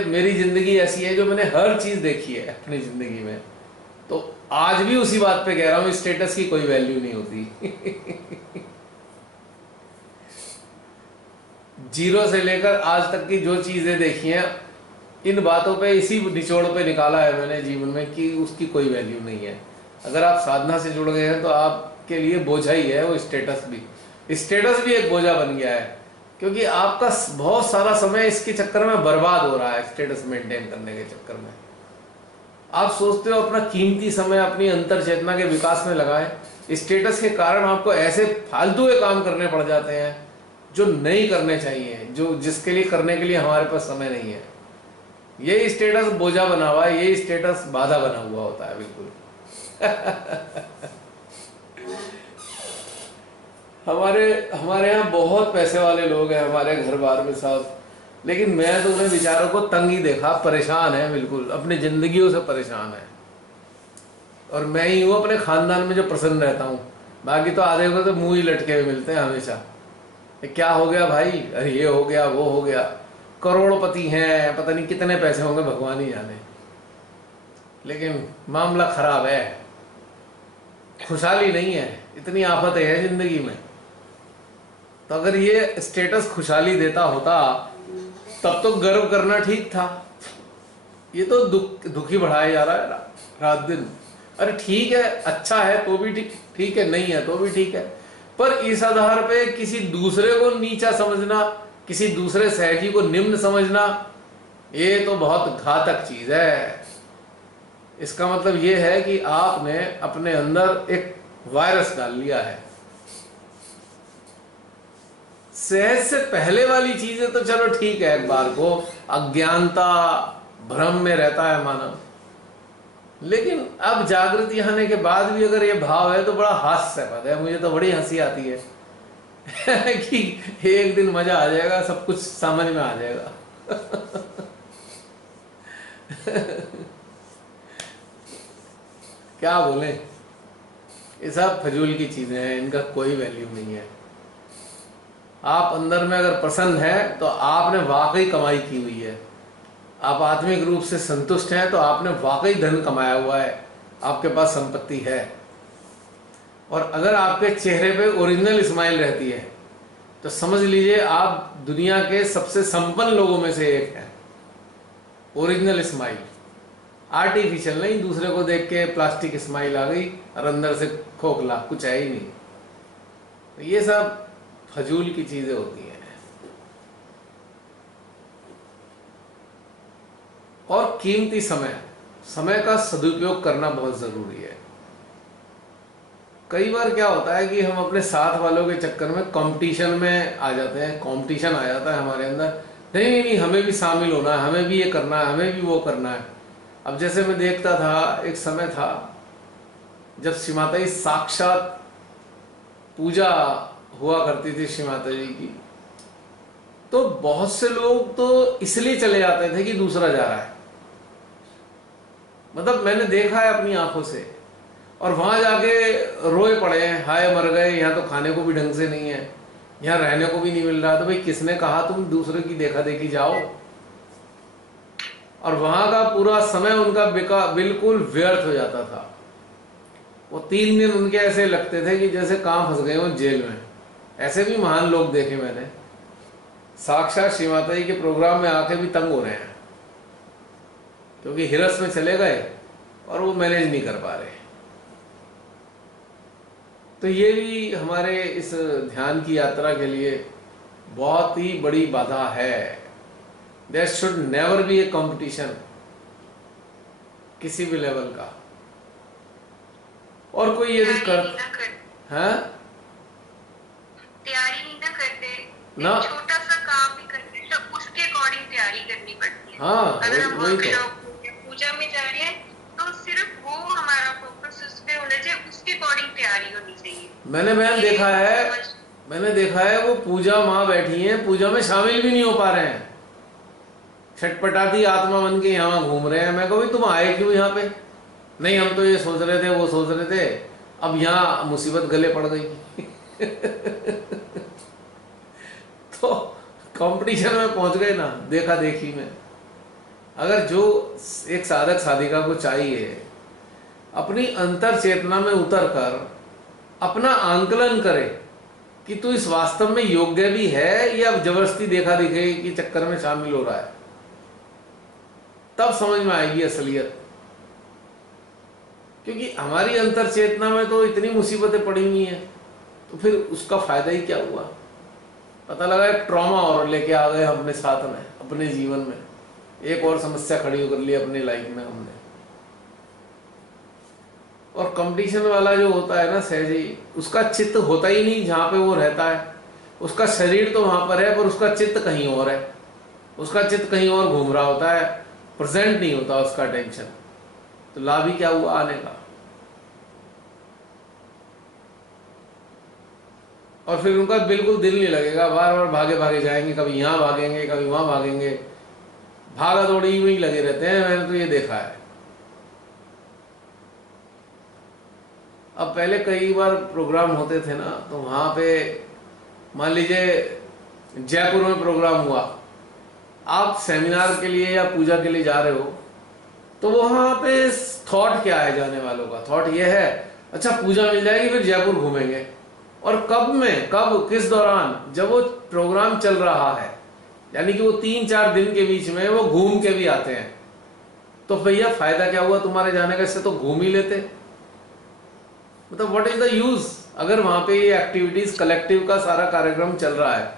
मेरी जिंदगी ऐसी है जो मैंने हर चीज देखी है अपनी जिंदगी में, तो आज भी उसी बात पे कह रहा हूं, स्टेटस की कोई वैल्यू नहीं होती जीरो से लेकर आज तक की जो चीजें देखी हैं, इन बातों पे, इसी निचोड़ पे निकाला है मैंने जीवन में कि उसकी कोई वैल्यू नहीं है। अगर आप साधना से जुड़ गए हैं तो आपके लिए बोझा ही है वो स्टेटस भी। स्टेटस भी एक बोझा बन गया है। क्योंकि आपका बहुत सारा समय इसके चक्कर में बर्बाद हो रहा है, स्टेटस मेंटेन करने के चक्कर में। आप सोचते हो अपना कीमती समय अपनी अंतर चेतना के विकास में लगाएं, स्टेटस के कारण आपको ऐसे फालतू के काम करने पड़ जाते हैं जो नहीं करने चाहिए, जो जिसके लिए करने के लिए हमारे पास समय नहीं है। यही स्टेटस बोझा बना हुआ है, यही स्टेटस बाधा बना हुआ होता है बिल्कुल। हमारे यहाँ बहुत पैसे वाले लोग हैं हमारे घर बार में साहब, लेकिन मैं तो उन्हें बेचारों को तंग ही देखा, परेशान है बिल्कुल, अपनी जिंदगियों से परेशान है। और मैं ही हूँ अपने खानदान में जो प्रसन्न रहता हूँ, बाकी तो आधे को तो मुंह ही लटके हुए मिलते हैं हमेशा। क्या हो गया भाई, अरे ये हो गया वो हो गया, करोड़पति हैं, पता नहीं कितने पैसे होंगे भगवान ही जाने, लेकिन मामला खराब है, खुशहाली नहीं है, इतनी आफतें हैं जिंदगी में। तो अगर ये स्टेटस खुशहाली देता होता तब तो गर्व करना ठीक था। ये तो दुखी बढ़ाया जा रहा है रात दिन। अरे ठीक है, अच्छा है तो भी ठीक है, नहीं है तो भी ठीक है, पर इस आधार पे किसी दूसरे को नीचा समझना, किसी दूसरे सहजी को निम्न समझना, ये तो बहुत घातक चीज है। इसका मतलब ये है कि आपने अपने अंदर एक वायरस डाल लिया है। सहज से पहले वाली चीजें तो चलो ठीक है, एक बार को अज्ञानता भ्रम में रहता है मानव, लेकिन अब जागृति आने के बाद भी अगर ये भाव है तो बड़ा हास्यपद है। मुझे तो बड़ी हंसी आती है कि एक दिन मजा आ जाएगा, सब कुछ समझ में आ जाएगा। क्या बोले, ये सब फजूल की चीजें हैं, इनका कोई वैल्यू नहीं है। आप अंदर में अगर प्रसन्न है तो आपने वाकई कमाई की हुई है। आप आत्मिक रूप से संतुष्ट हैं तो आपने वाकई धन कमाया हुआ है, आपके पास संपत्ति है। और अगर आपके चेहरे पे ओरिजिनल स्माइल रहती है तो समझ लीजिए आप दुनिया के सबसे संपन्न लोगों में से एक हैं। ओरिजिनल स्माइल, आर्टिफिशियल नहीं, दूसरे को देख के प्लास्टिक स्माइल आ गई और अंदर से खोखला, कुछ है ही नहीं। तो ये सब फजूल की चीजें होती हैं। और कीमती समय का सदुपयोग करना बहुत जरूरी है। कई बार क्या होता है कि हम अपने साथ वालों के चक्कर में कंपटीशन में आ जाते हैं, कंपटीशन आ जाता है हमारे अंदर, नहीं नहीं नहीं हमें भी शामिल होना है, हमें भी ये करना है, हमें भी वो करना है। अब जैसे मैं देखता था, एक समय था जब श्री माता जी साक्षात पूजा हुआ करती थी श्री माता जी की, तो बहुत से लोग तो इसलिए चले जाते थे कि दूसरा जा रहा है। मतलब मैंने देखा है अपनी आंखों से, और वहां जाके रोए पड़े हैं, हाय मर गए, यहाँ तो खाने को भी ढंग से नहीं है, यहाँ रहने को भी नहीं मिल रहा। तो भाई किसने कहा तुम दूसरे की देखा देखी जाओ। और वहां का पूरा समय उनका बिल्कुल व्यर्थ हो जाता था। वो 3 दिन उनके ऐसे लगते थे कि जैसे कहां फंस गए हो जेल में। ऐसे भी महान लोग देखे मैंने, साक्षात श्री माता जी के प्रोग्राम में आके भी तंग हो रहे हैं क्योंकि हिरस में चले गए और वो मैनेज नहीं कर पा रहे। तो ये भी हमारे इस ध्यान की यात्रा के लिए बहुत ही बड़ी बाधा है। There should never be a competition किसी भी लेवल का। और कोई यदि हाँ तैयारी नहीं ना करते ना, छोटा सा काम भी करते तो उसके अकॉर्डिंग तैयारी करनी पड़ती है। हाँ, अगर हम वही तो पूजा में जा रहे हैं तो सिर्फ वो हमारा फोकस उस पे होना चाहिए, उसके अकॉर्डिंग तैयारी होनी चाहिए। मैंने देखा है वो पूजा माँ बैठी हैं, पूजा में शामिल भी नहीं हो पा रहे हैं, छटपटाती आत्मा बन के यहाँ घूम रहे हैं। मैं कहूँ तुम आए क्यों यहाँ पे? नहीं हम तो ये सोच रहे थे, वो सोच रहे थे, अब यहाँ मुसीबत गले पड़ गई। तो कंपटीशन में पहुंच गए ना, देखा देखी में। अगर जो एक साधक साधिका को चाहिए अपनी अंतर चेतना में उतर कर अपना आंकलन करे कि तू इस वास्तव में योग्य भी है या जबरदस्ती देखा दिखे कि चक्कर में शामिल हो रहा है, तब समझ में आएगी असलियत। क्योंकि हमारी अंतर चेतना में तो इतनी मुसीबतें पड़ी हुई हैं, तो फिर उसका फायदा ही क्या हुआ? पता लगा एक ट्रॉमा और लेके आ गए अपने साथ में, अपने जीवन में एक और समस्या खड़ी कर ली अपनी लाइफ में हमने। और कंपटीशन वाला जो होता है ना सहजी, उसका चित्त होता ही नहीं जहां पे वो रहता है। उसका शरीर तो वहां पर है पर उसका चित्त कहीं और है, उसका चित्त कहीं और घूम रहा होता है, प्रेजेंट नहीं होता उसका टेंशन। तो लाभ ही क्या हुआ आने का। और फिर उनका बिल्कुल दिल नहीं लगेगा, बार बार भागे भागे जाएंगे, कभी यहाँ भागेंगे कभी वहां भागेंगे, भागा दौड़ी में ही लगे रहते हैं। मैंने तो ये देखा है। अब पहले कई बार प्रोग्राम होते थे ना, तो वहां पे मान लीजिए जयपुर में प्रोग्राम हुआ, आप सेमिनार के लिए या पूजा के लिए जा रहे हो, तो वहां पे थॉट क्या है जाने वालों का? थॉट ये है अच्छा पूजा मिल जाएगी फिर जयपुर घूमेंगे। और कब में, कब किस दौरान? जब वो प्रोग्राम चल रहा है, यानी कि वो 3-4 दिन के बीच में वो घूम के भी आते हैं। तो भैया फायदा क्या हुआ तुम्हारे जाने का? इससे तो घूम ही लेते। मतलब व्हाट इज द यूज? अगर वहां पे ये एक्टिविटीज कलेक्टिव का सारा कार्यक्रम चल रहा है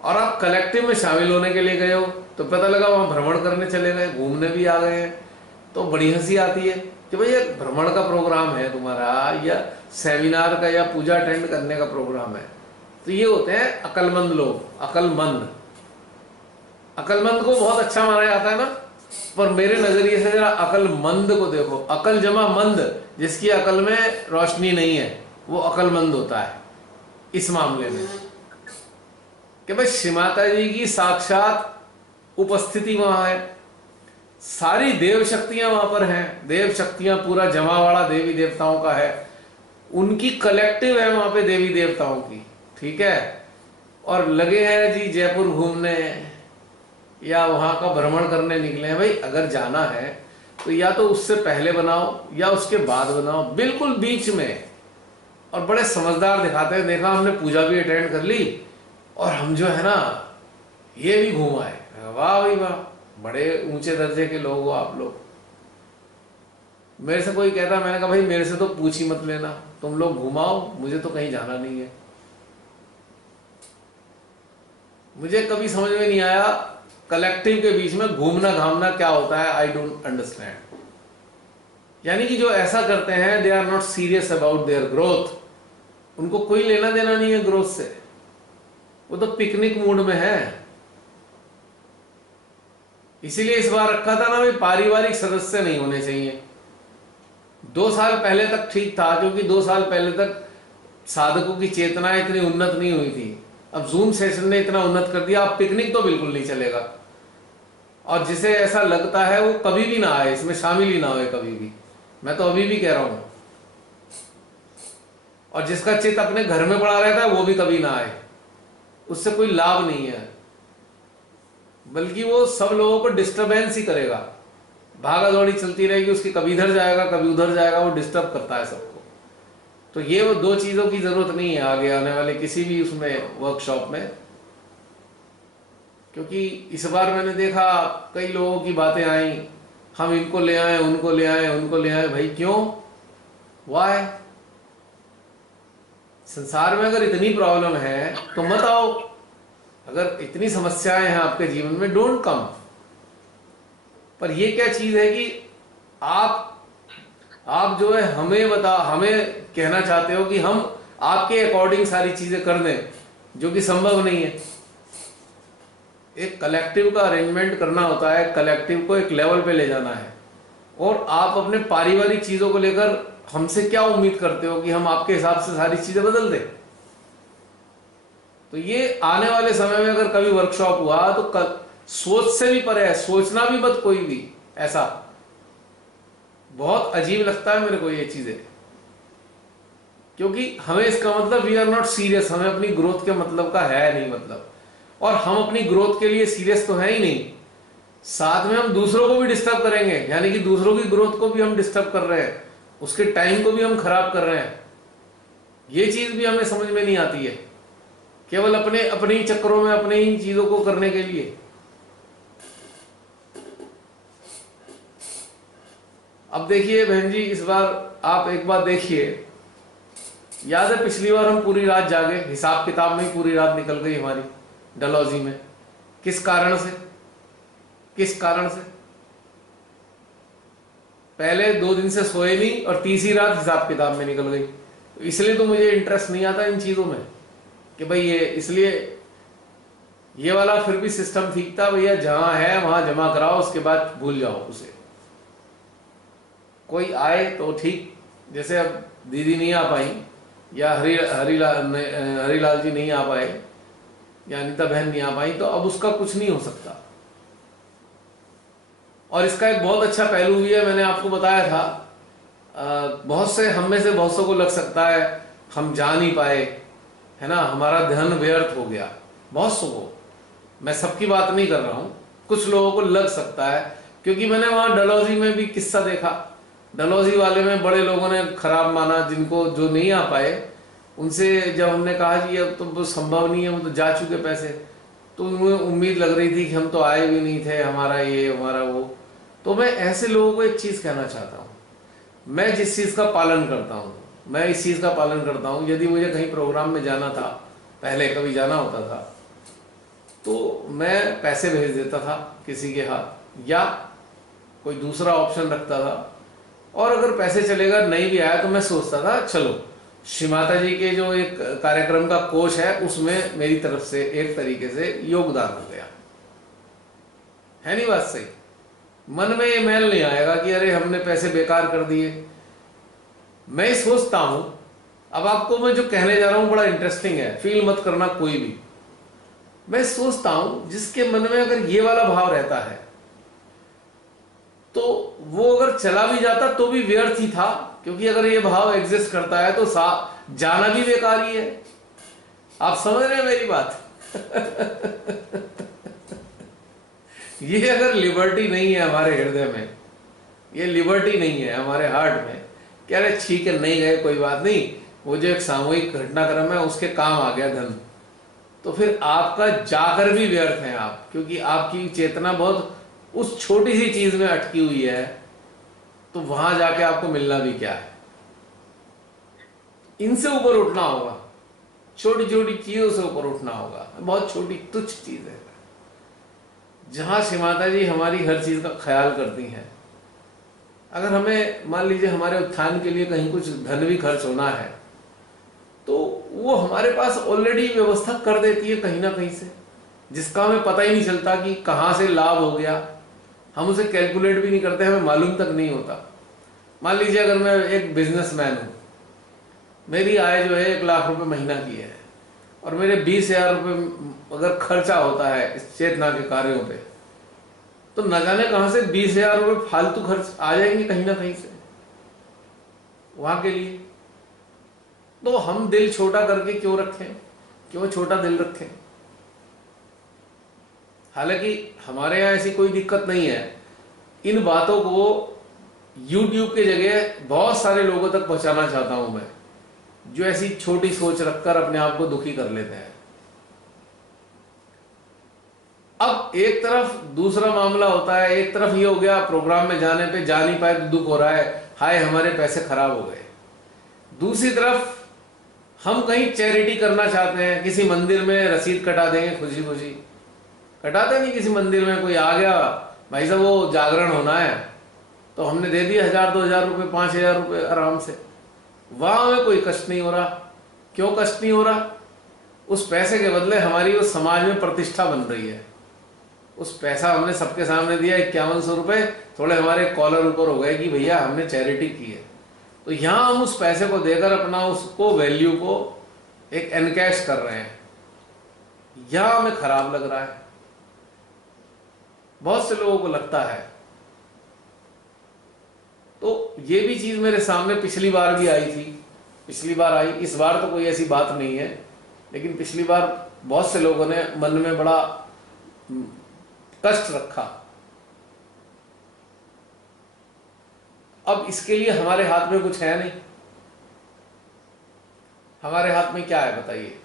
और आप कलेक्टिव में शामिल होने के लिए गए हो, तो पता लगा वहां भ्रमण करने चले गए, घूमने भी आ गए हैं, तो बड़ी हंसी आती है कि भाई ये भ्रमण का प्रोग्राम है तुम्हारा या सेमिनार का या पूजा अटेंड करने का प्रोग्राम है। तो ये होते हैं अकलमंद लोग। अकलमंद, अकलमंद को बहुत अच्छा माना जाता है ना, पर मेरे नजरिए से जरा अकलमंद को देखो। अकल जमा मंद, जिसकी अकल में रोशनी नहीं है वो अकलमंद होता है इस मामले में। कि भाई श्री माता जी की साक्षात उपस्थिति वहां है, सारी देव शक्तियां वहां पर हैं, देव शक्तियां पूरा जमावाड़ा देवी देवताओं का है, उनकी कलेक्टिव है वहां पे देवी देवताओं की, ठीक है। और लगे हैं जी जयपुर घूमने या वहां का भ्रमण करने निकले हैं। भाई अगर जाना है तो या तो उससे पहले बनाओ या उसके बाद बनाओ, बिल्कुल बीच में। और बड़े समझदार दिखाते हैं, देखा हमने पूजा भी अटेंड कर ली और हम जो है ना ये भी घूम आए। वाह भाई वाह, बड़े ऊंचे दर्जे के लोग हो आप लोग। मेरे से कोई कहता, मैंने कहा भाई मेरे से तो पूछ ही मत लेना, तुम लोग घुमाओ, मुझे तो कहीं जाना नहीं है। मुझे कभी समझ में नहीं आया कलेक्टिव के बीच में घूमना घामना क्या होता है। I don't understand. यानी कि जो ऐसा करते हैं they are not serious about their growth. उनको कोई लेना देना नहीं है ग्रोथ से, वो तो पिकनिक मूड में है। इसीलिए इस बार रखा था ना भाई, पारिवारिक सदस्य नहीं होने चाहिए। 2 साल पहले तक ठीक था, क्योंकि 2 साल पहले तक साधकों की चेतना इतनी उन्नत नहीं हुई थी। अब जूम सेशन ने इतना उन्नत कर दिया, अब पिकनिक तो बिल्कुल नहीं चलेगा। और जिसे ऐसा लगता है वो कभी भी ना आए, इसमें शामिल ही ना हो कभी भी। मैं तो अभी भी कह रहा हूं। और जिसका चित्त अपने घर में पड़ा रहता है वो भी कभी ना आए, उससे कोई लाभ नहीं है, बल्कि वो सब लोगों को डिस्टरबेंस ही करेगा। भागा दौड़ी चलती रहेगी उसकी, कभी इधर जाएगा कभी उधर जाएगा, वो डिस्टर्ब करता है सबको। तो ये वो 2 चीजों की जरूरत नहीं है आगे आने वाले किसी भी उसमें वर्कशॉप में। क्योंकि इस बार मैंने देखा कई लोगों की बातें आई, हम इनको ले आए उनको ले आए उनको ले आए। भाई क्यों? वाई? संसार में अगर इतनी प्रॉब्लम है तो मत आओ। अगर इतनी समस्याएं हैं आपके जीवन में, डोंट कम। पर ये क्या चीज है कि आप जो है हमें कहना चाहते हो कि हम आपके अकॉर्डिंग सारी चीजें कर दें, जो कि संभव नहीं है। एक कलेक्टिव का अरेंजमेंट करना होता है, कलेक्टिव को एक लेवल पे ले जाना है। और आप अपने पारिवारिक चीजों को लेकर हमसे क्या उम्मीद करते हो कि हम आपके हिसाब से सारी चीजें बदल दें? तो ये आने वाले समय में अगर कभी वर्कशॉप हुआ तो सोच से भी परे है, सोचना भी मत कोई भी ऐसा। बहुत अजीब लगता है मेरे को ये चीजें, क्योंकि हमें इसका मतलब वी आर नॉट सीरियस, हमें अपनी ग्रोथ के मतलब का है नहीं मतलब। और हम अपनी ग्रोथ के लिए सीरियस तो है ही नहीं, साथ में हम दूसरों को भी डिस्टर्ब करेंगे, यानी कि दूसरों की ग्रोथ को भी हम डिस्टर्ब कर रहे हैं, उसके टाइम को भी हम खराब कर रहे हैं। ये चीज भी हमें समझ में नहीं आती है, केवल अपने ही चक्करों में अपने ही चीजों को करने के लिए। अब देखिए बहन जी, इस बार आप एक बात देखिए, याद है पिछली बार हम पूरी रात जागे, हिसाब किताब में ही पूरी रात निकल गई हमारी। डलहौजी में। किस कारण से? किस कारण से? पहले 2 दिन से सोए नहीं और तीसरी रात हिसाब किताब में निकल गई। तो इसलिए तो मुझे इंटरेस्ट नहीं आता इन चीजों में कि भाई ये, इसलिए ये वाला फिर भी सिस्टम ठीक था, भैया जहां है वहां जमा कराओ, उसके बाद भूल जाओ उसे। कोई आए तो ठीक, जैसे अब दीदी नहीं आ पाई या हरीलाल जी नहीं आ पाए या अनिता बहन नहीं आ पाई, तो अब उसका कुछ नहीं हो सकता। और इसका एक बहुत अच्छा पहलू भी है, मैंने आपको बताया था, बहुत से हम में से बहुत सौ को लग सकता है हम जा नहीं पाए, है ना, हमारा धन व्यर्थ हो गया। बहुत सौ को, मैं सबकी बात नहीं कर रहा हूं, कुछ लोगों को लग सकता है, क्योंकि मैंने वहां डलहौजी में भी किस्सा देखा। डलहौजी वाले में बड़े लोगों ने खराब माना, जिनको जो नहीं आ पाए उनसे जब हमने कहा कि अब तो संभव नहीं है, वो तो जा चुके पैसे, तो उन्हें उम्मीद लग रही थी कि हम तो आए भी नहीं थे, हमारा ये हमारा वो। तो मैं ऐसे लोगों को एक चीज कहना चाहता हूँ, मैं जिस चीज का पालन करता हूँ, मैं इस चीज का पालन करता हूँ। यदि मुझे कहीं प्रोग्राम में जाना था, पहले कभी जाना होता था, तो मैं पैसे भेज देता था किसी के हाथ या कोई दूसरा ऑप्शन रखता था। और अगर पैसे चलेगा नहीं भी आया तो मैं सोचता था चलो श्री माता जी के जो एक कार्यक्रम का कोष है उसमें मेरी तरफ से एक तरीके से योगदान हो गया। है नहीं बात सही? मन में ये मैल नहीं आएगा कि अरे हमने पैसे बेकार कर दिए। मैं सोचता हूं, अब आपको मैं जो कहने जा रहा हूं बड़ा इंटरेस्टिंग है, फील मत करना कोई भी। मैं सोचता हूं जिसके मन में अगर ये वाला भाव रहता है तो वो अगर चला भी जाता तो भी व्यर्थ ही था, क्योंकि अगर ये भाव एग्जिस्ट करता है तो जाना भी बेकार ही है। आप समझ रहे हैं मेरी बात? ये अगर लिबर्टी नहीं है हमारे हृदय में, ये लिबर्टी नहीं है हमारे हार्ट में, क्या अरे ठीक है नहीं गए कोई बात नहीं, वो जो एक सामूहिक घटनाक्रम है उसके काम आ गया धन, तो फिर आपका जाकर भी व्यर्थ है आप, क्योंकि आपकी चेतना बहुत उस छोटी सी चीज में अटकी हुई है, तो वहां जाके आपको मिलना भी क्या है। इनसे ऊपर उठना होगा, छोटी छोटी चीजों से ऊपर उठना होगा। बहुत छोटी तुच्छ चीज है जहां श्री माता जी हमारी हर चीज का ख्याल करती हैं। अगर हमें मान लीजिए हमारे उत्थान के लिए कहीं कुछ धन भी खर्च होना है तो वो हमारे पास ऑलरेडी व्यवस्था कर देती है कहीं ना कहीं से, जिसका हमें पता ही नहीं चलता कि कहां से लाभ हो गया। हम उसे कैलकुलेट भी नहीं करते, हमें मालूम तक नहीं होता। मान लीजिए अगर मैं एक बिजनेसमैन हूं, मेरी आय जो है 1 लाख रुपए महीना की है और मेरे 20,000 रुपए अगर खर्चा होता है इस चेतना के कार्यों पे, तो न जाने कहां से 20,000 रुपए फालतू खर्च आ जाएंगे कहीं ना कहीं से वहां के लिए। तो हम दिल छोटा करके क्यों रखें, क्यों छोटा दिल रखें? हालांकि हमारे यहां ऐसी कोई दिक्कत नहीं है। इन बातों को YouTube के जगह बहुत सारे लोगों तक पहुंचाना चाहता हूं मैं, जो ऐसी छोटी सोच रखकर अपने आप को दुखी कर लेते हैं। अब एक तरफ दूसरा मामला होता है, एक तरफ ये हो गया प्रोग्राम में जाने पे जा नहीं पाए तो दुख हो रहा है, हाय हमारे पैसे खराब हो गए। दूसरी तरफ हम कहीं चैरिटी करना चाहते हैं, किसी मंदिर में रसीद कटा देंगे खुशी खुशी, कटाते नहीं किसी मंदिर में कोई आ गया भाई साहब वो जागरण होना है तो हमने दे दिया 1,000-2,000 रुपए 5,000 रुपए आराम से, वहां हमें कोई कष्ट नहीं हो रहा। क्यों कष्ट नहीं हो रहा? उस पैसे के बदले हमारी उस समाज में प्रतिष्ठा बन रही है। उस पैसा हमने सबके सामने दिया 5100 रुपए, थोड़े हमारे कॉलर ऊपर हो गए कि भैया हमने चैरिटी की है, तो यहां हम उस पैसे को देकर अपना उसको वैल्यू को एक एनकैश कर रहे हैं। यहां हमें खराब लग रहा है, बहुत से लोगों को लगता है। तो ये भी चीज मेरे सामने पिछली बार भी आई थी, पिछली बार आई, इस बार तो कोई ऐसी बात नहीं है, लेकिन पिछली बार बहुत से लोगों ने मन में बड़ा कष्ट रखा। अब इसके लिए हमारे हाथ में कुछ है नहीं। हमारे हाथ में क्या है बताइए?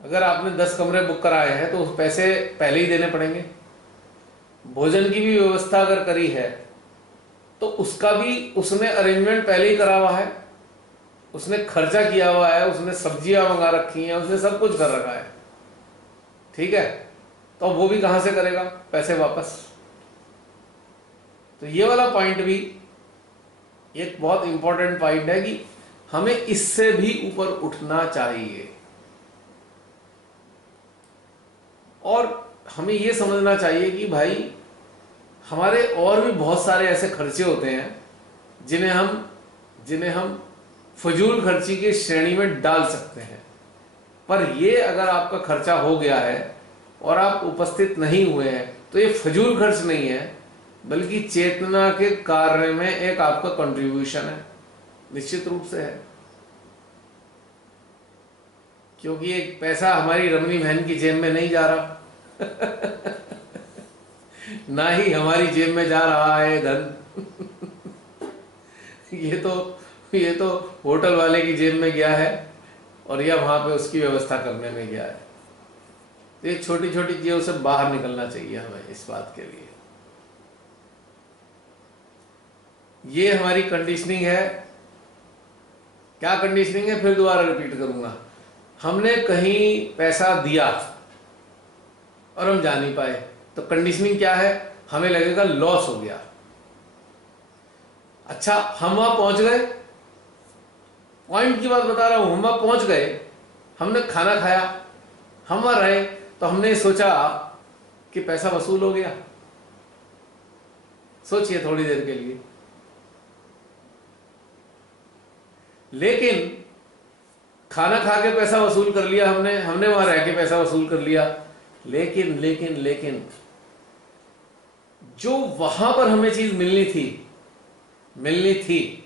अगर आपने 10 कमरे बुक कराए हैं तो पैसे पहले ही देने पड़ेंगे। भोजन की भी व्यवस्था अगर करी है तो उसका भी उसने अरेंजमेंट पहले ही करा हुआ है, उसने खर्चा किया हुआ है, उसने सब्जियां मंगा रखी हैं, उसने सब कुछ कर रखा है। ठीक है, तो वो भी कहां से करेगा पैसे वापस। तो ये वाला पॉइंट भी एक बहुत इंपॉर्टेंट पॉइंट है कि हमें इससे भी ऊपर उठना चाहिए। और हमें यह समझना चाहिए कि भाई हमारे और भी बहुत सारे ऐसे खर्चे होते हैं जिन्हें हम फजूल खर्ची की श्रेणी में डाल सकते हैं। पर ये अगर आपका खर्चा हो गया है और आप उपस्थित नहीं हुए हैं तो ये फजूल खर्च नहीं है, बल्कि चेतना के कार्य में एक आपका कंट्रीब्यूशन है, निश्चित रूप से है। क्योंकि एक पैसा हमारी रमणी बहन की जेब में नहीं जा रहा ना ही हमारी जेब में जा रहा है धन ये तो होटल वाले की जेब में गया है और या वहां पे उसकी व्यवस्था करने में गया है। तो ये छोटी छोटी चीजों से बाहर निकलना चाहिए हमें इस बात के लिए। ये हमारी कंडीशनिंग है। क्या कंडीशनिंग है, फिर दोबारा रिपीट करूंगा। हमने कहीं पैसा दिया और हम जा नहीं पाए, तो कंडीशनिंग क्या है, हमें लगेगा लॉस हो गया। अच्छा, हम वहां पहुंच गए, पॉइंट की बात बता रहा हूं, हम वहां पहुंच गए, हमने खाना खाया, हम वहां रहे, तो हमने सोचा कि पैसा वसूल हो गया। सोचिए थोड़ी देर के लिए। लेकिन खाना खा के पैसा वसूल कर लिया हमने वहां रह के पैसा वसूल कर लिया, लेकिन लेकिन लेकिन जो वहां पर हमें चीज मिलनी थी,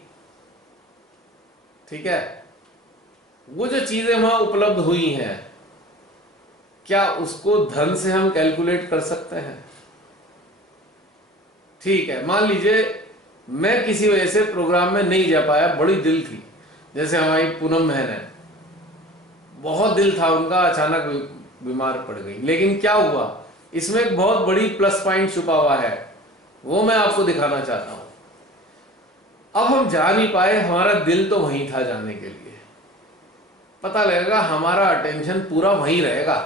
ठीक है, वो जो चीजें वहां उपलब्ध हुई हैं, क्या उसको धन से हम कैलकुलेट कर सकते हैं? ठीक है, मान लीजिए मैं किसी वजह से प्रोग्राम में नहीं जा पाया, बड़ी दिल थी, जैसे हमारी पूनम बहन है, बहुत दिल था उनका, अचानक बीमार पड़ गई। लेकिन क्या हुआ, इसमें एक बहुत बड़ी प्लस पॉइंट छुपा हुआ है, वो मैं आपको दिखाना चाहता हूं। अब हम जा नहीं पाए, हमारा दिल तो वहीं था जाने के लिए। पता लगेगा हमारा अटेंशन पूरा वहीं रहेगा,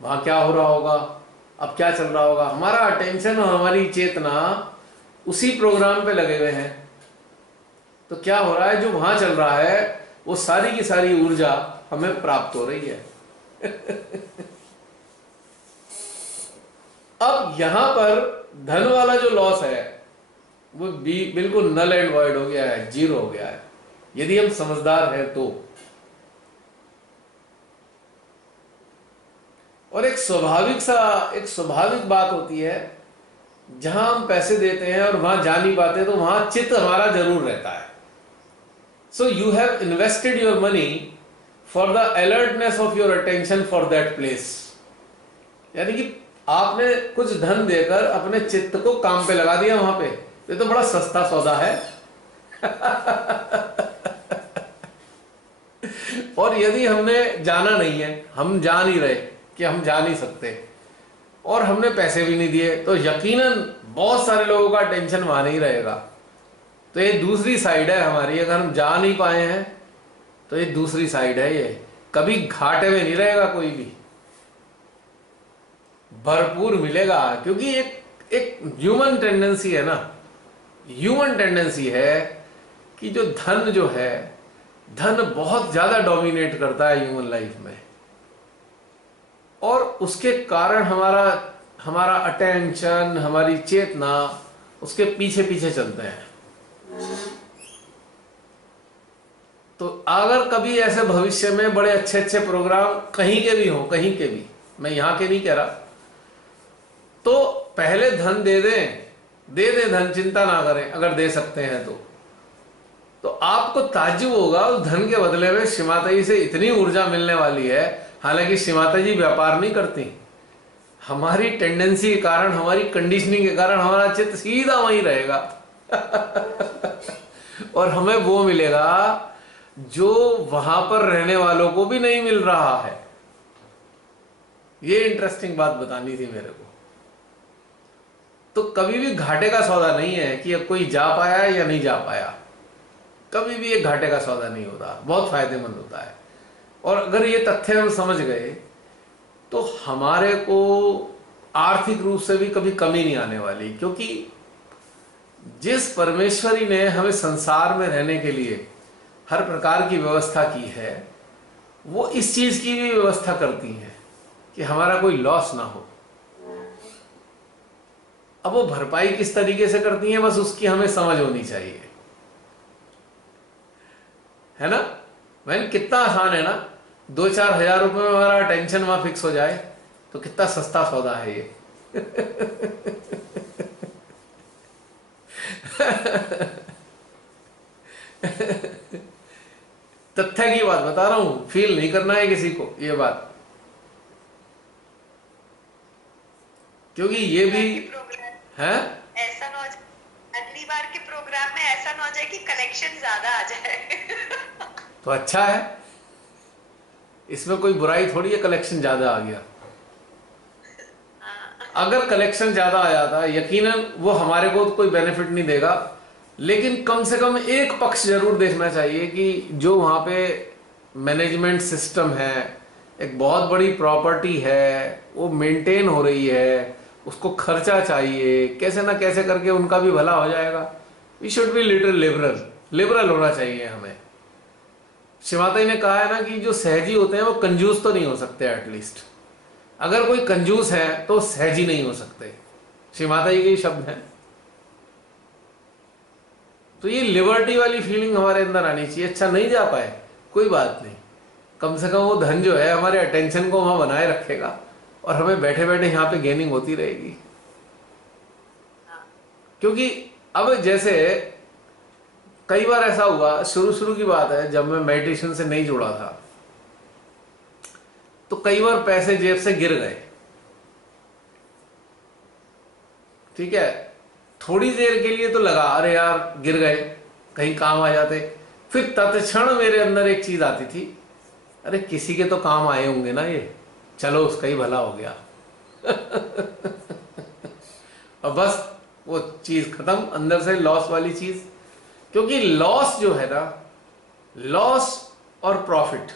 वहां क्या हो रहा होगा, अब क्या चल रहा होगा, हमारा अटेंशन और हमारी चेतना उसी प्रोग्राम पे लगे हुए हैं। तो क्या हो रहा है, जो वहां चल रहा है वो सारी की सारी ऊर्जा हमें प्राप्त हो रही है अब यहां पर धन वाला जो लॉस है वो बिल्कुल नल एंड वॉइड हो गया है, जीरो हो गया है, यदि हम समझदार हैं तो। और एक स्वाभाविक बात होती है, जहां हम पैसे देते हैं और वहां जा नहीं पाते, तो वहां चित्त हमारा जरूर रहता है। So you have invested your money for the alertness of your attention for that place. यानी कि आपने कुछ धन देकर अपने चित्त को काम पे लगा दिया वहां पे। ये तो बड़ा सस्ता सौदा है और यदि हमने जाना नहीं है, हम जा नहीं रहे कि हम जा नहीं सकते, और हमने पैसे भी नहीं दिए, तो यकीनन बहुत सारे लोगों का टेंशन वहां नहीं रहेगा। तो ये दूसरी साइड है हमारी, अगर हम जा नहीं पाए हैं तो ये दूसरी साइड है, ये कभी घाटे में नहीं रहेगा कोई भी, भरपूर मिलेगा। क्योंकि एक ह्यूमन टेंडेंसी है ना, ह्यूमन टेंडेंसी है कि जो है धन बहुत ज्यादा डोमिनेट करता है ह्यूमन लाइफ में, और उसके कारण हमारा अटेंशन, हमारी चेतना उसके पीछे पीछे चलते हैं। तो अगर कभी ऐसे भविष्य में बड़े अच्छे अच्छे प्रोग्राम कहीं के भी हो, मैं यहां के नहीं कह रहा, तो पहले धन दे दें धन, चिंता ना करें, अगर दे सकते हैं तो आपको ताज्जुब होगा, उस धन के बदले में श्रीमाता जी से इतनी ऊर्जा मिलने वाली है। हालांकि श्रीमाता जी व्यापार नहीं करती, हमारी टेंडेंसी के कारण, हमारी कंडीशनिंग के कारण हमारा चित्त सीधा वहीं रहेगा और हमें वो मिलेगा जो वहां पर रहने वालों को भी नहीं मिल रहा है। ये इंटरेस्टिंग बात बतानी थी मेरे को। तो कभी भी घाटे का सौदा नहीं है कि अब कोई जा पाया या नहीं जा पाया, कभी भी एक घाटे का सौदा नहीं होता, बहुत फायदेमंद होता है। और अगर ये तथ्य हम समझ गए तो हमारे को आर्थिक रूप से भी कभी कमी नहीं आने वाली, क्योंकि जिस परमेश्वरी ने हमें संसार में रहने के लिए हर प्रकार की व्यवस्था की है, वो इस चीज की भी व्यवस्था करती है कि हमारा कोई लॉस ना हो। अब वो भरपाई किस तरीके से करती है, बस उसकी हमें समझ होनी चाहिए, है ना। मैंने कितना आसान है ना, 2-4 हजार रुपए में हमारा टेंशन वहां फिक्स हो जाए तो कितना सस्ता सौदा है ये। तथ्य की बात बता रहा हूं, फील नहीं करना है किसी को ये बात, क्योंकि ये भी है। ऐसा ना हो जाए अगली बार के प्रोग्राम में, ऐसा ना हो जाए कि कलेक्शन ज्यादा आ जाए। तो अच्छा है, इसमें कोई बुराई थोड़ी है, कलेक्शन ज्यादा आ गया। अगर कलेक्शन ज्यादा आ जाता है, यकीनन वो हमारे को तो कोई बेनिफिट नहीं देगा, लेकिन कम से कम एक पक्ष जरूर देखना चाहिए कि जो वहां पे मैनेजमेंट सिस्टम है, एक बहुत बड़ी प्रॉपर्टी है, वो मेंटेन हो रही है, उसको खर्चा चाहिए, कैसे ना कैसे करके उनका भी भला हो जाएगा। We should be little liberal, liberal होना चाहिए हमें। शिवाता ने कहा है ना कि जो सहजी होते हैं वो कंजूस तो नहीं हो सकते, एटलीस्ट अगर कोई कंजूस है तो सहजी नहीं हो सकते, श्री माता जी के शब्द हैं। तो ये लिबर्टी वाली फीलिंग हमारे अंदर आनी चाहिए। अच्छा नहीं जा पाए कोई बात नहीं, कम से कम वो धन जो है हमारे अटेंशन को वहां बनाए रखेगा और हमें बैठे बैठे यहां पे गेनिंग होती रहेगी। क्योंकि अब जैसे कई बार ऐसा हुआ, शुरू शुरू की बात है जब मैं मेडिटेशन से नहीं जुड़ा था, तो कई बार पैसे जेब से गिर गए, ठीक है, थोड़ी देर के लिए तो लगा अरे यार गिर गए, कहीं काम आ जाते। फिर तत्क्षण मेरे अंदर एक चीज आती थी, अरे किसी के तो काम आए होंगे ना ये, चलो उसका ही भला हो गया। और बस वो चीज खत्म, अंदर से लॉस वाली चीज। क्योंकि लॉस जो है ना, लॉस और प्रॉफिट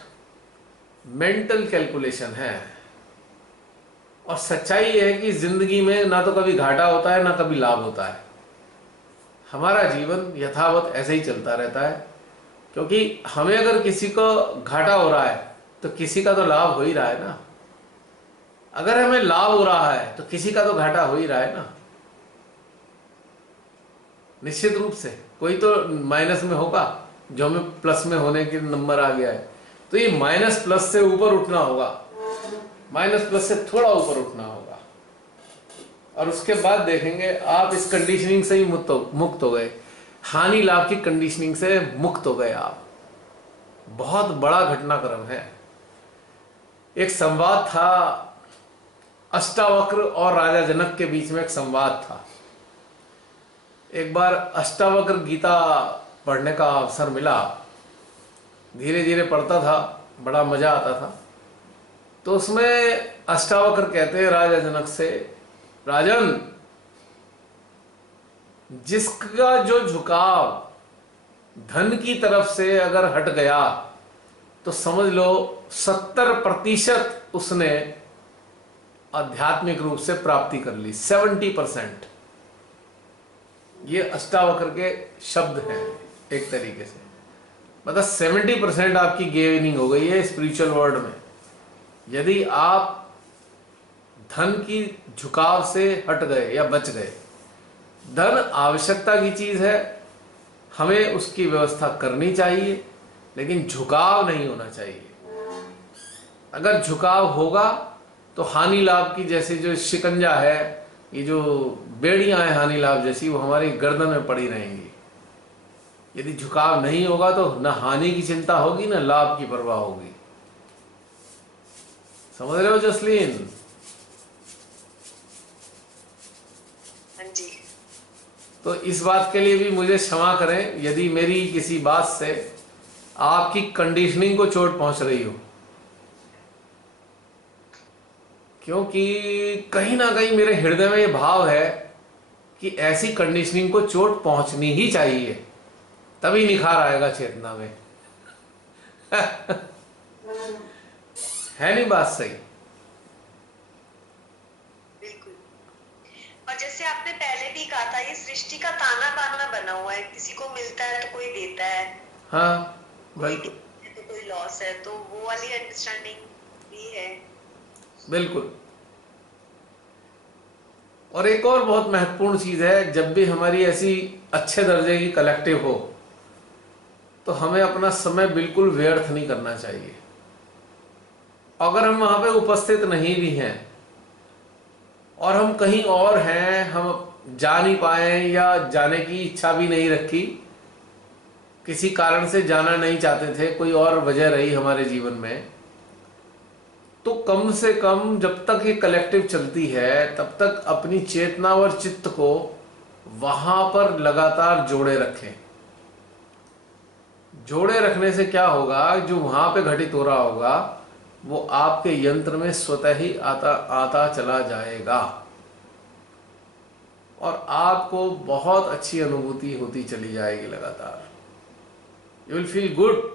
मेंटल कैलकुलेशन है, और सच्चाई ये है कि जिंदगी में ना तो कभी घाटा होता है ना कभी लाभ होता है। हमारा जीवन यथावत ऐसे ही चलता रहता है, क्योंकि हमें अगर किसी को घाटा हो रहा है तो किसी का तो लाभ हो ही रहा है ना, अगर हमें लाभ हो रहा है तो किसी का तो घाटा हो ही रहा है ना, निश्चित रूप से कोई तो माइनस में होगा जो हमें प्लस में होने के नंबर आ गया है। तो ये माइनस प्लस से ऊपर उठना होगा, माइनस प्लस से थोड़ा ऊपर उठना होगा, और उसके बाद देखेंगे आप इस कंडीशनिंग से ही मुक्त हो गए, हानि लाभ की कंडीशनिंग से मुक्त हो गए आप। बहुत बड़ा घटनाक्रम है। एक संवाद था, अष्टावक्र और राजा जनक के बीच में एक संवाद था। एक बार अष्टावक्र गीता पढ़ने का अवसर मिला, धीरे धीरे पढ़ता था, बड़ा मजा आता था। तो उसमें अष्टावक्र कहते हैं राजा जनक से, राजन, जिसका जो झुकाव धन की तरफ से अगर हट गया तो समझ लो 70% उसने आध्यात्मिक रूप से प्राप्ति कर ली। 70%, ये अष्टावक्र के शब्द हैं एक तरीके से, मतलब 70% आपकी गेनिंग हो गई है स्पिरिचुअल वर्ल्ड में, यदि आप धन की झुकाव से हट गए या बच गए। धन आवश्यकता की चीज है, हमें उसकी व्यवस्था करनी चाहिए, लेकिन झुकाव नहीं होना चाहिए। अगर झुकाव होगा तो हानि लाभ की जैसे जो शिकंजा है, ये जो बेड़ियां हैं हानि लाभ जैसी, वो हमारी गर्दन में पड़ी रहेंगी। यदि झुकाव नहीं होगा तो न हानि की चिंता होगी न लाभ की परवाह होगी। समझ रहे हो जसलीन? जी। तो इस बात के लिए भी मुझे क्षमा करें यदि मेरी किसी बात से आपकी कंडीशनिंग को चोट पहुंच रही हो, क्योंकि कहीं ना कहीं मेरे हृदय में ये भाव है कि ऐसी कंडीशनिंग को चोट पहुंचनी ही चाहिए, तभी निखार आएगा चेतना में। है नहीं बात सही? और जैसे आपने पहले भी कहा था, ये सृष्टि का ताना बाना बना हुआ है, किसी को मिलता है तो कोई देता है, हाँ कोई बिल्कुल। गेन है तो कोई लॉस है, तो वो वाली अंडरस्टैंडिंग भी है। बिल्कुल। और एक और बहुत महत्वपूर्ण चीज है, जब भी हमारी ऐसी अच्छे दर्जे की कलेक्टिव हो तो हमें अपना समय बिल्कुल व्यर्थ नहीं करना चाहिए। अगर हम वहां पे उपस्थित नहीं भी हैं और हम कहीं और हैं, हम जा नहीं पाए या जाने की इच्छा भी नहीं रखी, किसी कारण से जाना नहीं चाहते थे, कोई और वजह रही हमारे जीवन में, तो कम से कम जब तक ये कलेक्टिव चलती है तब तक अपनी चेतना और चित्त को वहां पर लगातार जोड़े रखें। जोड़े रखने से क्या होगा, जो वहां पे घटित हो रहा होगा वो आपके यंत्र में स्वतः ही आता आता चला जाएगा और आपको बहुत अच्छी अनुभूति होती चली जाएगी लगातार। You will feel good.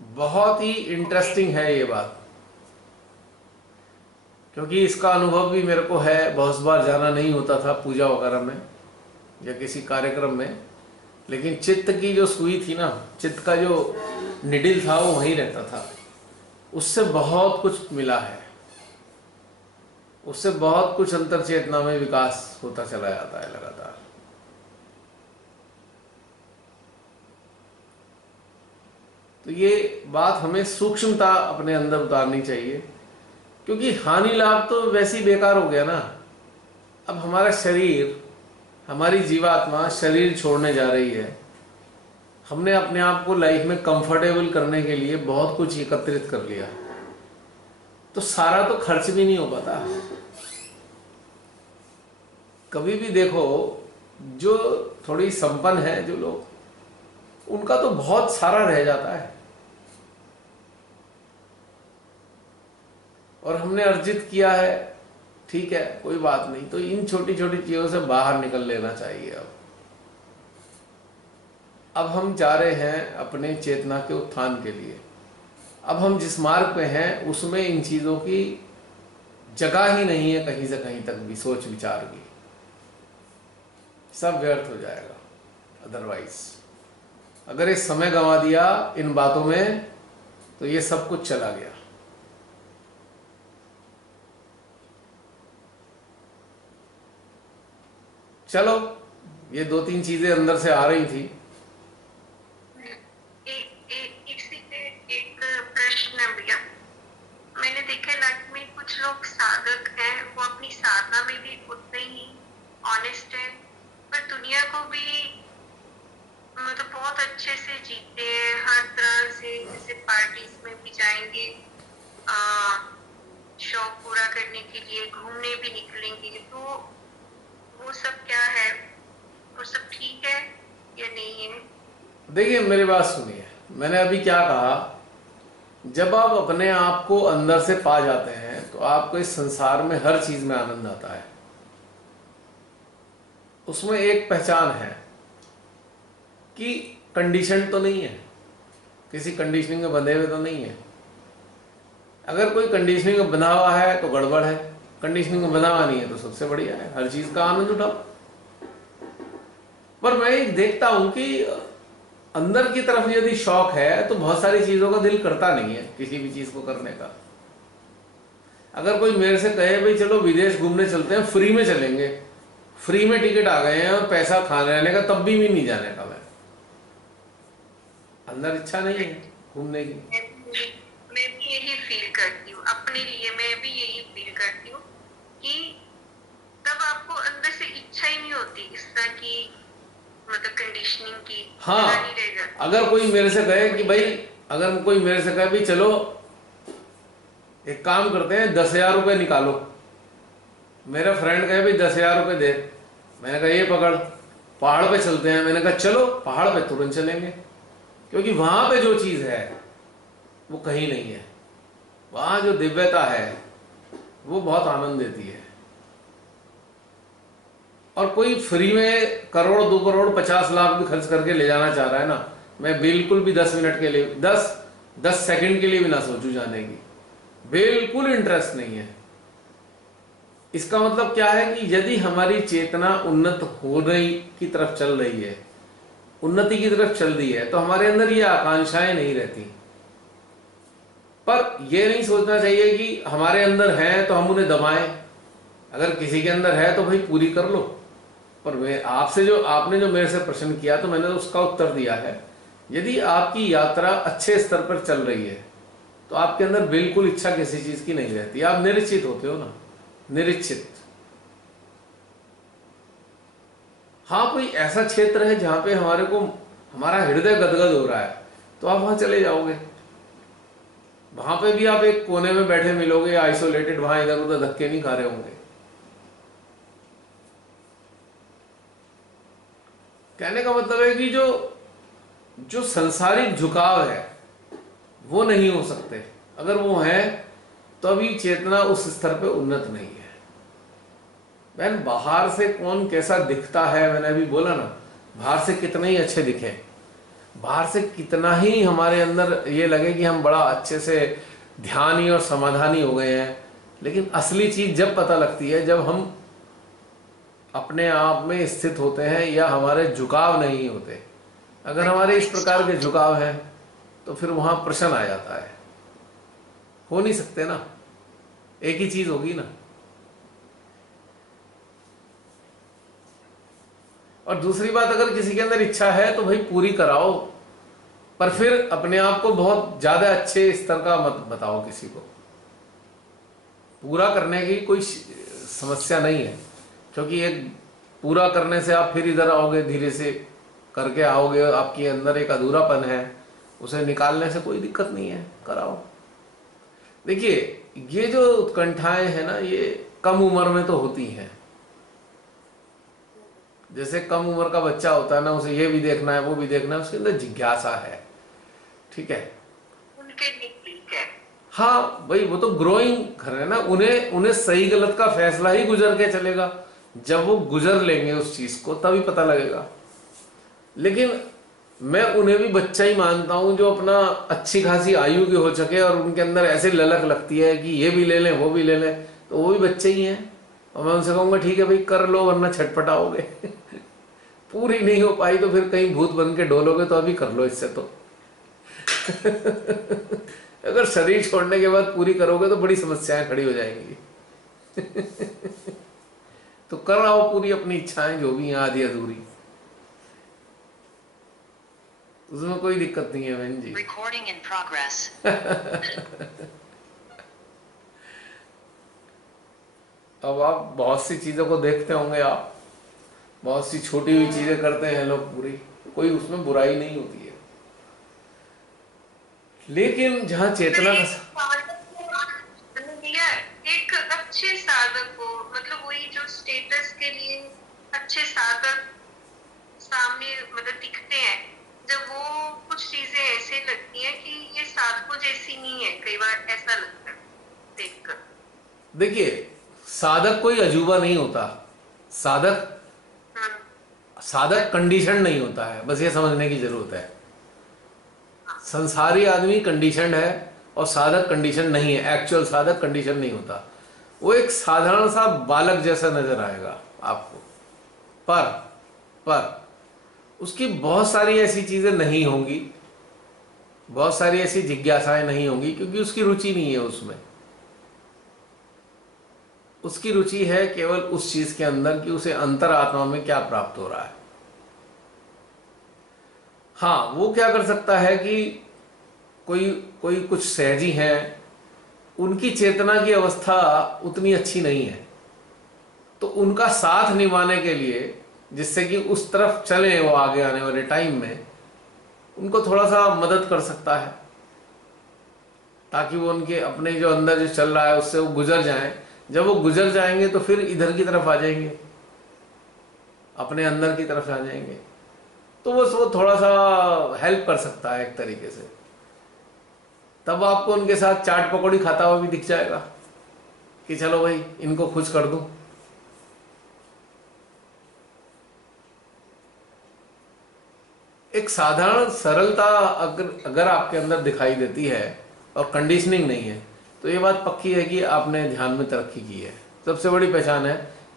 बहुत ही इंटरेस्टिंग है ये बात, क्योंकि इसका अनुभव भी मेरे को है। बहुत बार जाना नहीं होता था पूजा वगैरह में या किसी कार्यक्रम में, लेकिन चित्त की जो सुई थी ना, चित्त का जो निडिल था वो वहीं रहता था। उससे बहुत कुछ मिला है, उससे बहुत कुछ अंतर चेतना में विकास होता चला जाता है लगातार। तो ये बात हमें सूक्ष्मता अपने अंदर उतारनी चाहिए, क्योंकि हानि लाभ तो वैसे ही बेकार हो गया ना। अब हमारा शरीर, हमारी जीवात्मा शरीर छोड़ने जा रही है। हमने अपने आप को लाइफ में कंफर्टेबल करने के लिए बहुत कुछ एकत्रित कर लिया, तो सारा तो खर्च भी नहीं हो पाता। कभी भी देखो, जो थोड़ी संपन्न है जो लोग, उनका तो बहुत सारा रह जाता है और हमने अर्जित किया है, ठीक है कोई बात नहीं। तो इन छोटी छोटी चीजों से बाहर निकल लेना चाहिए। अब हम जा रहे हैं अपने चेतना के उत्थान के लिए। अब हम जिस मार्ग पे हैं उसमें इन चीजों की जगह ही नहीं है कहीं से कहीं तक भी, सोच विचार की। सब व्यर्थ हो जाएगा अदरवाइज। अगर ये समय गंवा दिया इन बातों में तो ये सब कुछ चला गया। चलो, ये दो तीन चीजें अंदर से आ रही थी। एक प्रश्न है भैया। मैंने देखा लाइफ में कुछ लोग साधक हैं, वो अपनी साधना में भी उतने ही ऑनेस्ट है, पर दुनिया को भी मतलब बहुत अच्छे से जीते हैं हर तरह से। जैसे पार्टीज में भी जाएंगे, शौक पूरा करने के लिए घूमने भी निकलेंगे, तो वो सब क्या है? वो सब ठीक है या नहीं है? देखिए मेरी बात सुनिए, मैंने अभी क्या कहा। जब आप अपने आप को अंदर से पा जाते हैं तो आपको इस संसार में हर चीज में आनंद आता है। उसमें एक पहचान है कि कंडीशन तो नहीं है, किसी कंडीशनिंग में बंधे हुए तो नहीं है। अगर कोई कंडीशनिंग में बंधा हुआ है तो गड़बड़ है, कंडीशनिंग में बंधा हुआ नहीं है तो सबसे बढ़िया है, हर चीज का आनंद उठाओ। पर मैं एक देखता हूं कि अंदर की तरफ यदि शौक है तो बहुत सारी चीजों का दिल करता नहीं है किसी भी चीज को करने का। अगर कोई मेरे से कहे भाई चलो विदेश घूमने चलते हैं, फ्री में चलेंगे, फ्री में टिकट आ गए हैं और पैसा खाने रहने का, तब भी नहीं जाने का। मैं अंदर इच्छा नहीं है घूमने की। मैं भी यही फील करती हूँ अपने लिए, मैं भी यही फील करती हूँ कि तब आपको अंदर से इच्छा ही नहीं होती इस तरह की, मतलब कंडीशनिंग की। हाँ, अगर कोई मेरे से कहे कि भाई, अगर कोई मेरे से कहे भाई चलो एक काम करते हैं 10,000 रुपये निकालो, मेरा फ्रेंड कहे भाई 10,000 रुपये दे, मैंने कहा ये पकड़, पहाड़ पे चलते हैं। मैंने कहा चलो पहाड़ पे तुरंत चलेंगे, क्योंकि वहां पे जो चीज है वो कहीं नहीं है। वहां जो दिव्यता है वो बहुत आनंद देती है। और कोई फ्री में करोड़ 2 करोड़ 50 लाख भी खर्च करके ले जाना चाह रहा है ना, मैं बिल्कुल भी 10 मिनट के लिए, 10 10 सेकंड के लिए भी ना सोचूं जाने की, बिल्कुल इंटरेस्ट नहीं है। इसका मतलब क्या है कि यदि हमारी चेतना उन्नत होने की तरफ चल रही है, उन्नति की तरफ चल रही है, तो हमारे अंदर ये आकांक्षाएं नहीं रहती। पर यह नहीं सोचना चाहिए कि हमारे अंदर है तो हम उन्हें दबाएं। अगर किसी के अंदर है तो भाई पूरी कर लो। पर मैं आपसे जो आपने जो मेरे से प्रश्न किया, तो मैंने उसका उत्तर दिया है। यदि आपकी यात्रा अच्छे स्तर पर चल रही है तो आपके अंदर बिल्कुल इच्छा किसी चीज की नहीं रहती, आप निश्चित होते हो ना, निश्चित। हाँ, कोई ऐसा क्षेत्र है जहां पे हमारे को हमारा हृदय गदगद हो रहा है, तो आप वहां चले जाओगे। वहां पे भी आप एक कोने में बैठे मिलोगे, आइसोलेटेड, वहां इधर उधर धक्के नहीं खा रहे होंगे। कहने का मतलब है कि जो संसारिक झुकाव है वो नहीं हो सकते। अगर वो है तो अभी चेतना उस स्तर पे उन्नत नहीं है। बहन, बाहर से कौन कैसा दिखता है, मैंने अभी बोला ना, बाहर से कितने ही अच्छे दिखे, बाहर से कितना ही हमारे अंदर ये लगे कि हम बड़ा अच्छे से ध्यानी और समाधानी हो गए हैं, लेकिन असली चीज जब पता लगती है जब हम अपने आप में स्थित होते हैं या हमारे झुकाव नहीं होते। अगर हमारे इस प्रकार के झुकाव हैं तो फिर वहां प्रश्न आ जाता है। हो नहीं सकते ना, एक ही चीज होगी ना। और दूसरी बात, अगर किसी के अंदर इच्छा है तो भाई पूरी कराओ, पर फिर अपने आप को बहुत ज्यादा अच्छे स्तर का मत बताओ किसी को। पूरा करने की कोई समस्या नहीं है, क्योंकि एक पूरा करने से आप फिर इधर आओगे, धीरे से करके आओगे, आपके अंदर एक अधूरापन है, उसे निकालने से कोई दिक्कत नहीं है, कराओ। देखिए, ये जो उत्कंठाएं हैं ना, ये कम उम्र में तो होती हैं। जैसे कम उम्र का बच्चा होता है ना, उसे ये भी देखना है वो भी देखना है, उसके अंदर जिज्ञासा है, ठीक है, उनके लिए ठीक है। हाँ भाई, वो तो ग्रोइंग कर रहे हैं ना, उन्हें सही गलत का फैसला ही गुजर के चलेगा। जब वो गुजर लेंगे उस चीज को तभी पता लगेगा। लेकिन मैं उन्हें भी बच्चा ही मानता हूं जो अपना अच्छी खासी आयु के हो चुके और उनके अंदर ऐसे ललक लगती है कि ये भी ले लें वो भी ले लें, तो वो भी बच्चे ही हैं। और मैं उनसे कहूंगा ठीक है भाई कर लो, वरना छटपटाओगे। पूरी नहीं हो पाई तो फिर कहीं भूत बन के डोलोगे, तो अभी कर लो इससे तो। अगर शरीर छोड़ने के बाद पूरी करोगे तो बड़ी समस्याएं खड़ी हो जाएंगी। तो कर आओ पूरी अपनी इच्छाएं जो भी हैं आधी अधूरी, उसमें कोई दिक्कत नहीं है बहन जी। Recording in progress. अब आप बहुत सी चीजों को देखते होंगे, आप बहुत सी छोटी हुई चीजें करते हैं लोग पूरी, कोई उसमें बुराई नहीं होती है। लेकिन जहां चेतना का एक अच्छे साधक को, मतलब वही जो स्टेटस के लिए अच्छे साधक सामने मतलब दिखते हैं, जब वो कुछ चीजें ऐसे लगती हैं कि ये साधकों जैसी नहीं है, कई बार ऐसा लगता है देखकर। देखिए, साधक कोई अजूबा नहीं होता। साधक कंडीशन नहीं होता है, बस ये समझने की जरूरत है। संसारी आदमी कंडीशनड है और साधक कंडीशन नहीं है। एक्चुअल साधक कंडीशन नहीं होता। वो एक साधारण सा बालक जैसा नजर आएगा आपको, पर उसकी बहुत सारी ऐसी चीजें नहीं होंगी, बहुत सारी ऐसी जिज्ञासाएं नहीं होंगी, क्योंकि उसकी रुचि नहीं है उसमें। उसकी रुचि है केवल उस चीज के अंदर कि उसे अंतरात्मा में क्या प्राप्त हो रहा है। हाँ, वो क्या कर सकता है कि कोई कुछ सहजी हैं, उनकी चेतना की अवस्था उतनी अच्छी नहीं है, तो उनका साथ निभाने के लिए, जिससे कि उस तरफ चले वो आगे आने वाले टाइम में, उनको थोड़ा सा मदद कर सकता है, ताकि वो उनके अपने जो अंदर जो चल रहा है उससे वो गुजर जाएं। जब वो गुजर जाएंगे तो फिर इधर की तरफ आ जाएंगे, अपने अंदर की तरफ आ जाएंगे। तो वो थोड़ा सा हेल्प कर सकता है एक तरीके से। तब आपको उनके साथ चाट पकौड़ी खाता हुआ भी दिख जाएगा कि चलो भाई इनको खुश कर दूं। एक साधारण सरलता अगर अगर आपके अंदर दिखाई देती है और कंडीशनिंग नहीं है, तो ये बात पक्की है कि आपने ध्यान में तरक्की की है। सबसे बड़ी पहचान है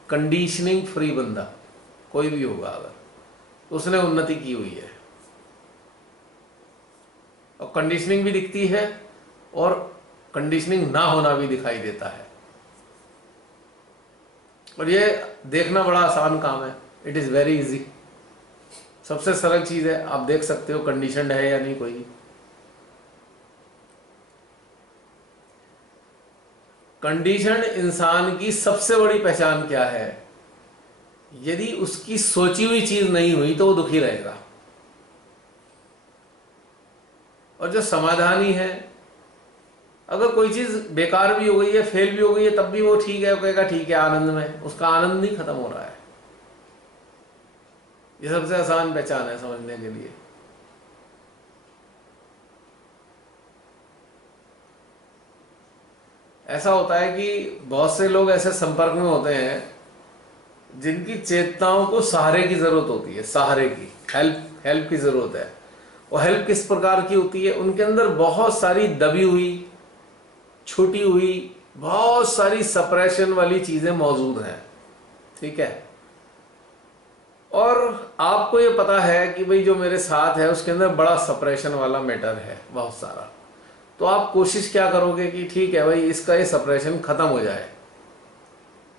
कंडीशनिंग फ्री बंदा कोई भी होगा अगर उसने उन्नति की हुई है, और कंडीशनिंग भी दिखती है और कंडीशनिंग ना होना भी दिखाई देता है। और ये देखना बड़ा आसान काम है, इट इज वेरी इजी। सबसे सरल चीज है, आप देख सकते हो कंडीशनड है या नहीं कोई। कंडीशनड इंसान की सबसे बड़ी पहचान क्या है? यदि उसकी सोची हुई चीज नहीं हुई तो वो दुखी रहेगा। और जो समाधानी है, अगर कोई चीज बेकार भी हो गई है, फेल भी हो गई है, तब भी वो ठीक है, वो कहेगा ठीक है, आनंद में, उसका आनंद नहीं खत्म हो रहा है। ये सबसे आसान पहचान है समझने के लिए। ऐसा होता है कि बहुत से लोग ऐसे संपर्क में होते हैं जिनकी चेतनाओं को सहारे की जरूरत होती है, सहारे की, हेल्प की जरूरत है। और हेल्प किस प्रकार की होती है? उनके अंदर बहुत सारी दबी हुई, छूटी हुई, बहुत सारी सप्रेशन वाली चीजें मौजूद हैं, ठीक है। और आपको ये पता है कि भाई जो मेरे साथ है उसके अंदर बड़ा सप्रेशन वाला मैटर है बहुत सारा, तो आप कोशिश क्या करोगे कि ठीक है भाई इसका ये सप्रेशन खत्म हो जाए।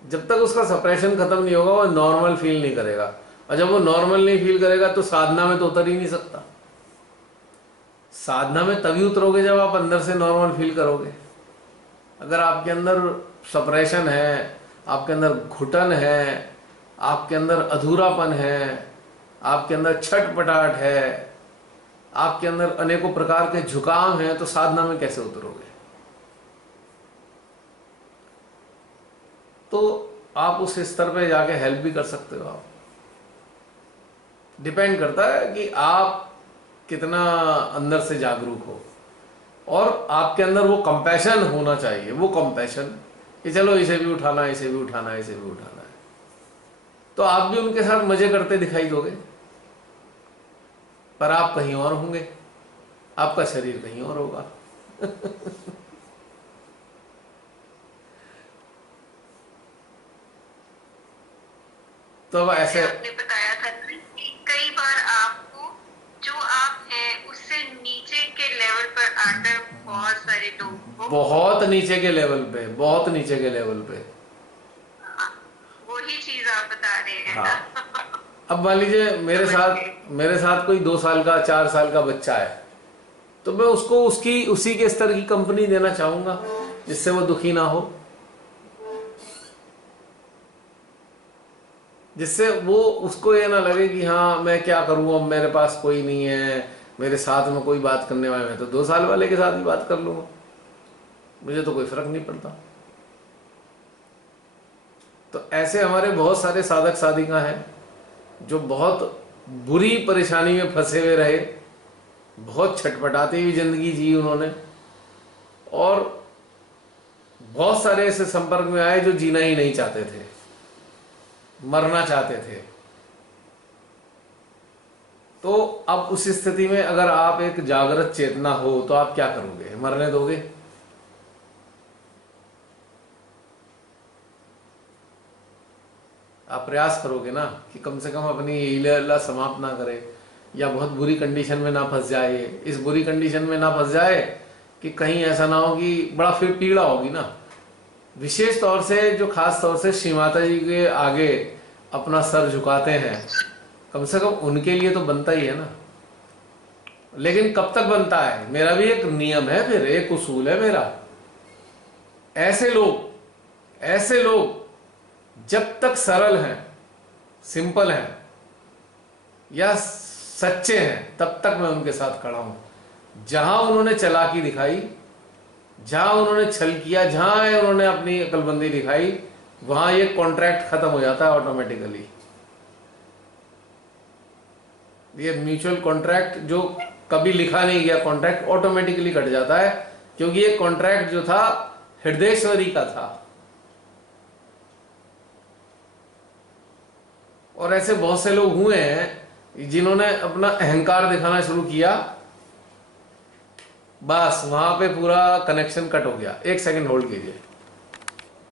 जब तक उसका सप्रेशन खत्म नहीं होगा वो नॉर्मल फील नहीं करेगा, और जब वो नॉर्मल नहीं फील करेगा तो साधना में तो उतर ही नहीं सकता। साधना में तभी उतरोगे जब आप अंदर से नॉर्मल फील करोगे। अगर आपके अंदर सप्रेशन है, आपके अंदर घुटन है, आपके अंदर अधूरापन है, आपके अंदर छटपटाहट है, आपके अंदर अनेकों प्रकार के झुकाव हैं, तो साधना में कैसे उतरोगे? तो आप उस स्तर पे जाके हेल्प भी कर सकते हो। आप डिपेंड करता है कि आप कितना अंदर से जागरूक हो, और आपके अंदर वो कंपैशन होना चाहिए, वो कंपैशन कि चलो इसे भी उठाना है, इसे भी उठाना है, इसे भी उठाना है, तो आप भी उनके साथ मजे करते दिखाई दोगे, पर आप कहीं और होंगे, आपका शरीर कहीं और होगा। तो अब ऐसे आपने बताया था कि कई बार आपको जो आप हैं उससे नीचे के लेवल पर आकर बहुत सारे लोगों को, बहुत नीचे के लेवल पे, बहुत नीचे के लेवल पे, वही चीज आप बता रहे हैं। हाँ। अब मान लीजिए मेरे साथ कोई 2 साल का 4 साल का बच्चा है, तो मैं उसको उसी के स्तर की कंपनी देना चाहूंगा जिससे वो दुखी ना हो, जिससे वो उसको ये ना लगे कि हाँ मैं क्या करूँ, अब मेरे पास कोई नहीं है, मेरे साथ में कोई बात करने वाला, मैं तो 2 साल वाले के साथ ही बात कर लूंगा, मुझे तो कोई फर्क नहीं पड़ता। तो ऐसे हमारे बहुत सारे साधक साधिका हैं जो बहुत बुरी परेशानी में फंसे हुए रहे, बहुत छटपटाती हुई जिंदगी जी उन्होंने, और बहुत सारे ऐसे संपर्क में आए जो जीना ही नहीं चाहते थे, मरना चाहते थे। तो अब उस स्थिति में अगर आप एक जागृत चेतना हो तो आप क्या करोगे? मरने दोगे? आप प्रयास करोगे ना कि कम से कम अपनी लीला समाप्त ना करे, या बहुत बुरी कंडीशन में ना फंस जाए, इस बुरी कंडीशन में ना फंस जाए कि कहीं ऐसा ना हो कि बड़ा फिर पीड़ा होगी ना। विशेष तौर से जो खास तौर से श्री माता जी के आगे अपना सर झुकाते हैं, कम से कम उनके लिए तो बनता ही है ना। लेकिन कब तक बनता है? मेरा भी एक नियम है, फिर एक उसूल है मेरा। ऐसे लोग जब तक सरल हैं, सिंपल हैं या सच्चे हैं, तब तक मैं उनके साथ खड़ा हूं। जहां उन्होंने चालाकी दिखाई, जहां उन्होंने छल किया, जहां उन्होंने अपनी अकलबंदी दिखाई, वहां ये कॉन्ट्रैक्ट खत्म हो जाता है ऑटोमेटिकली। ये म्यूचुअल कॉन्ट्रैक्ट जो कभी लिखा नहीं गया कॉन्ट्रैक्ट ऑटोमेटिकली कट जाता है, क्योंकि ये कॉन्ट्रैक्ट जो था हृदयेश्वरी का था। और ऐसे बहुत से लोग हुए हैं जिन्होंने अपना अहंकार दिखाना शुरू किया, बस वहां पे पूरा कनेक्शन कट हो गया। 1 सेकंड होल्ड कीजिए।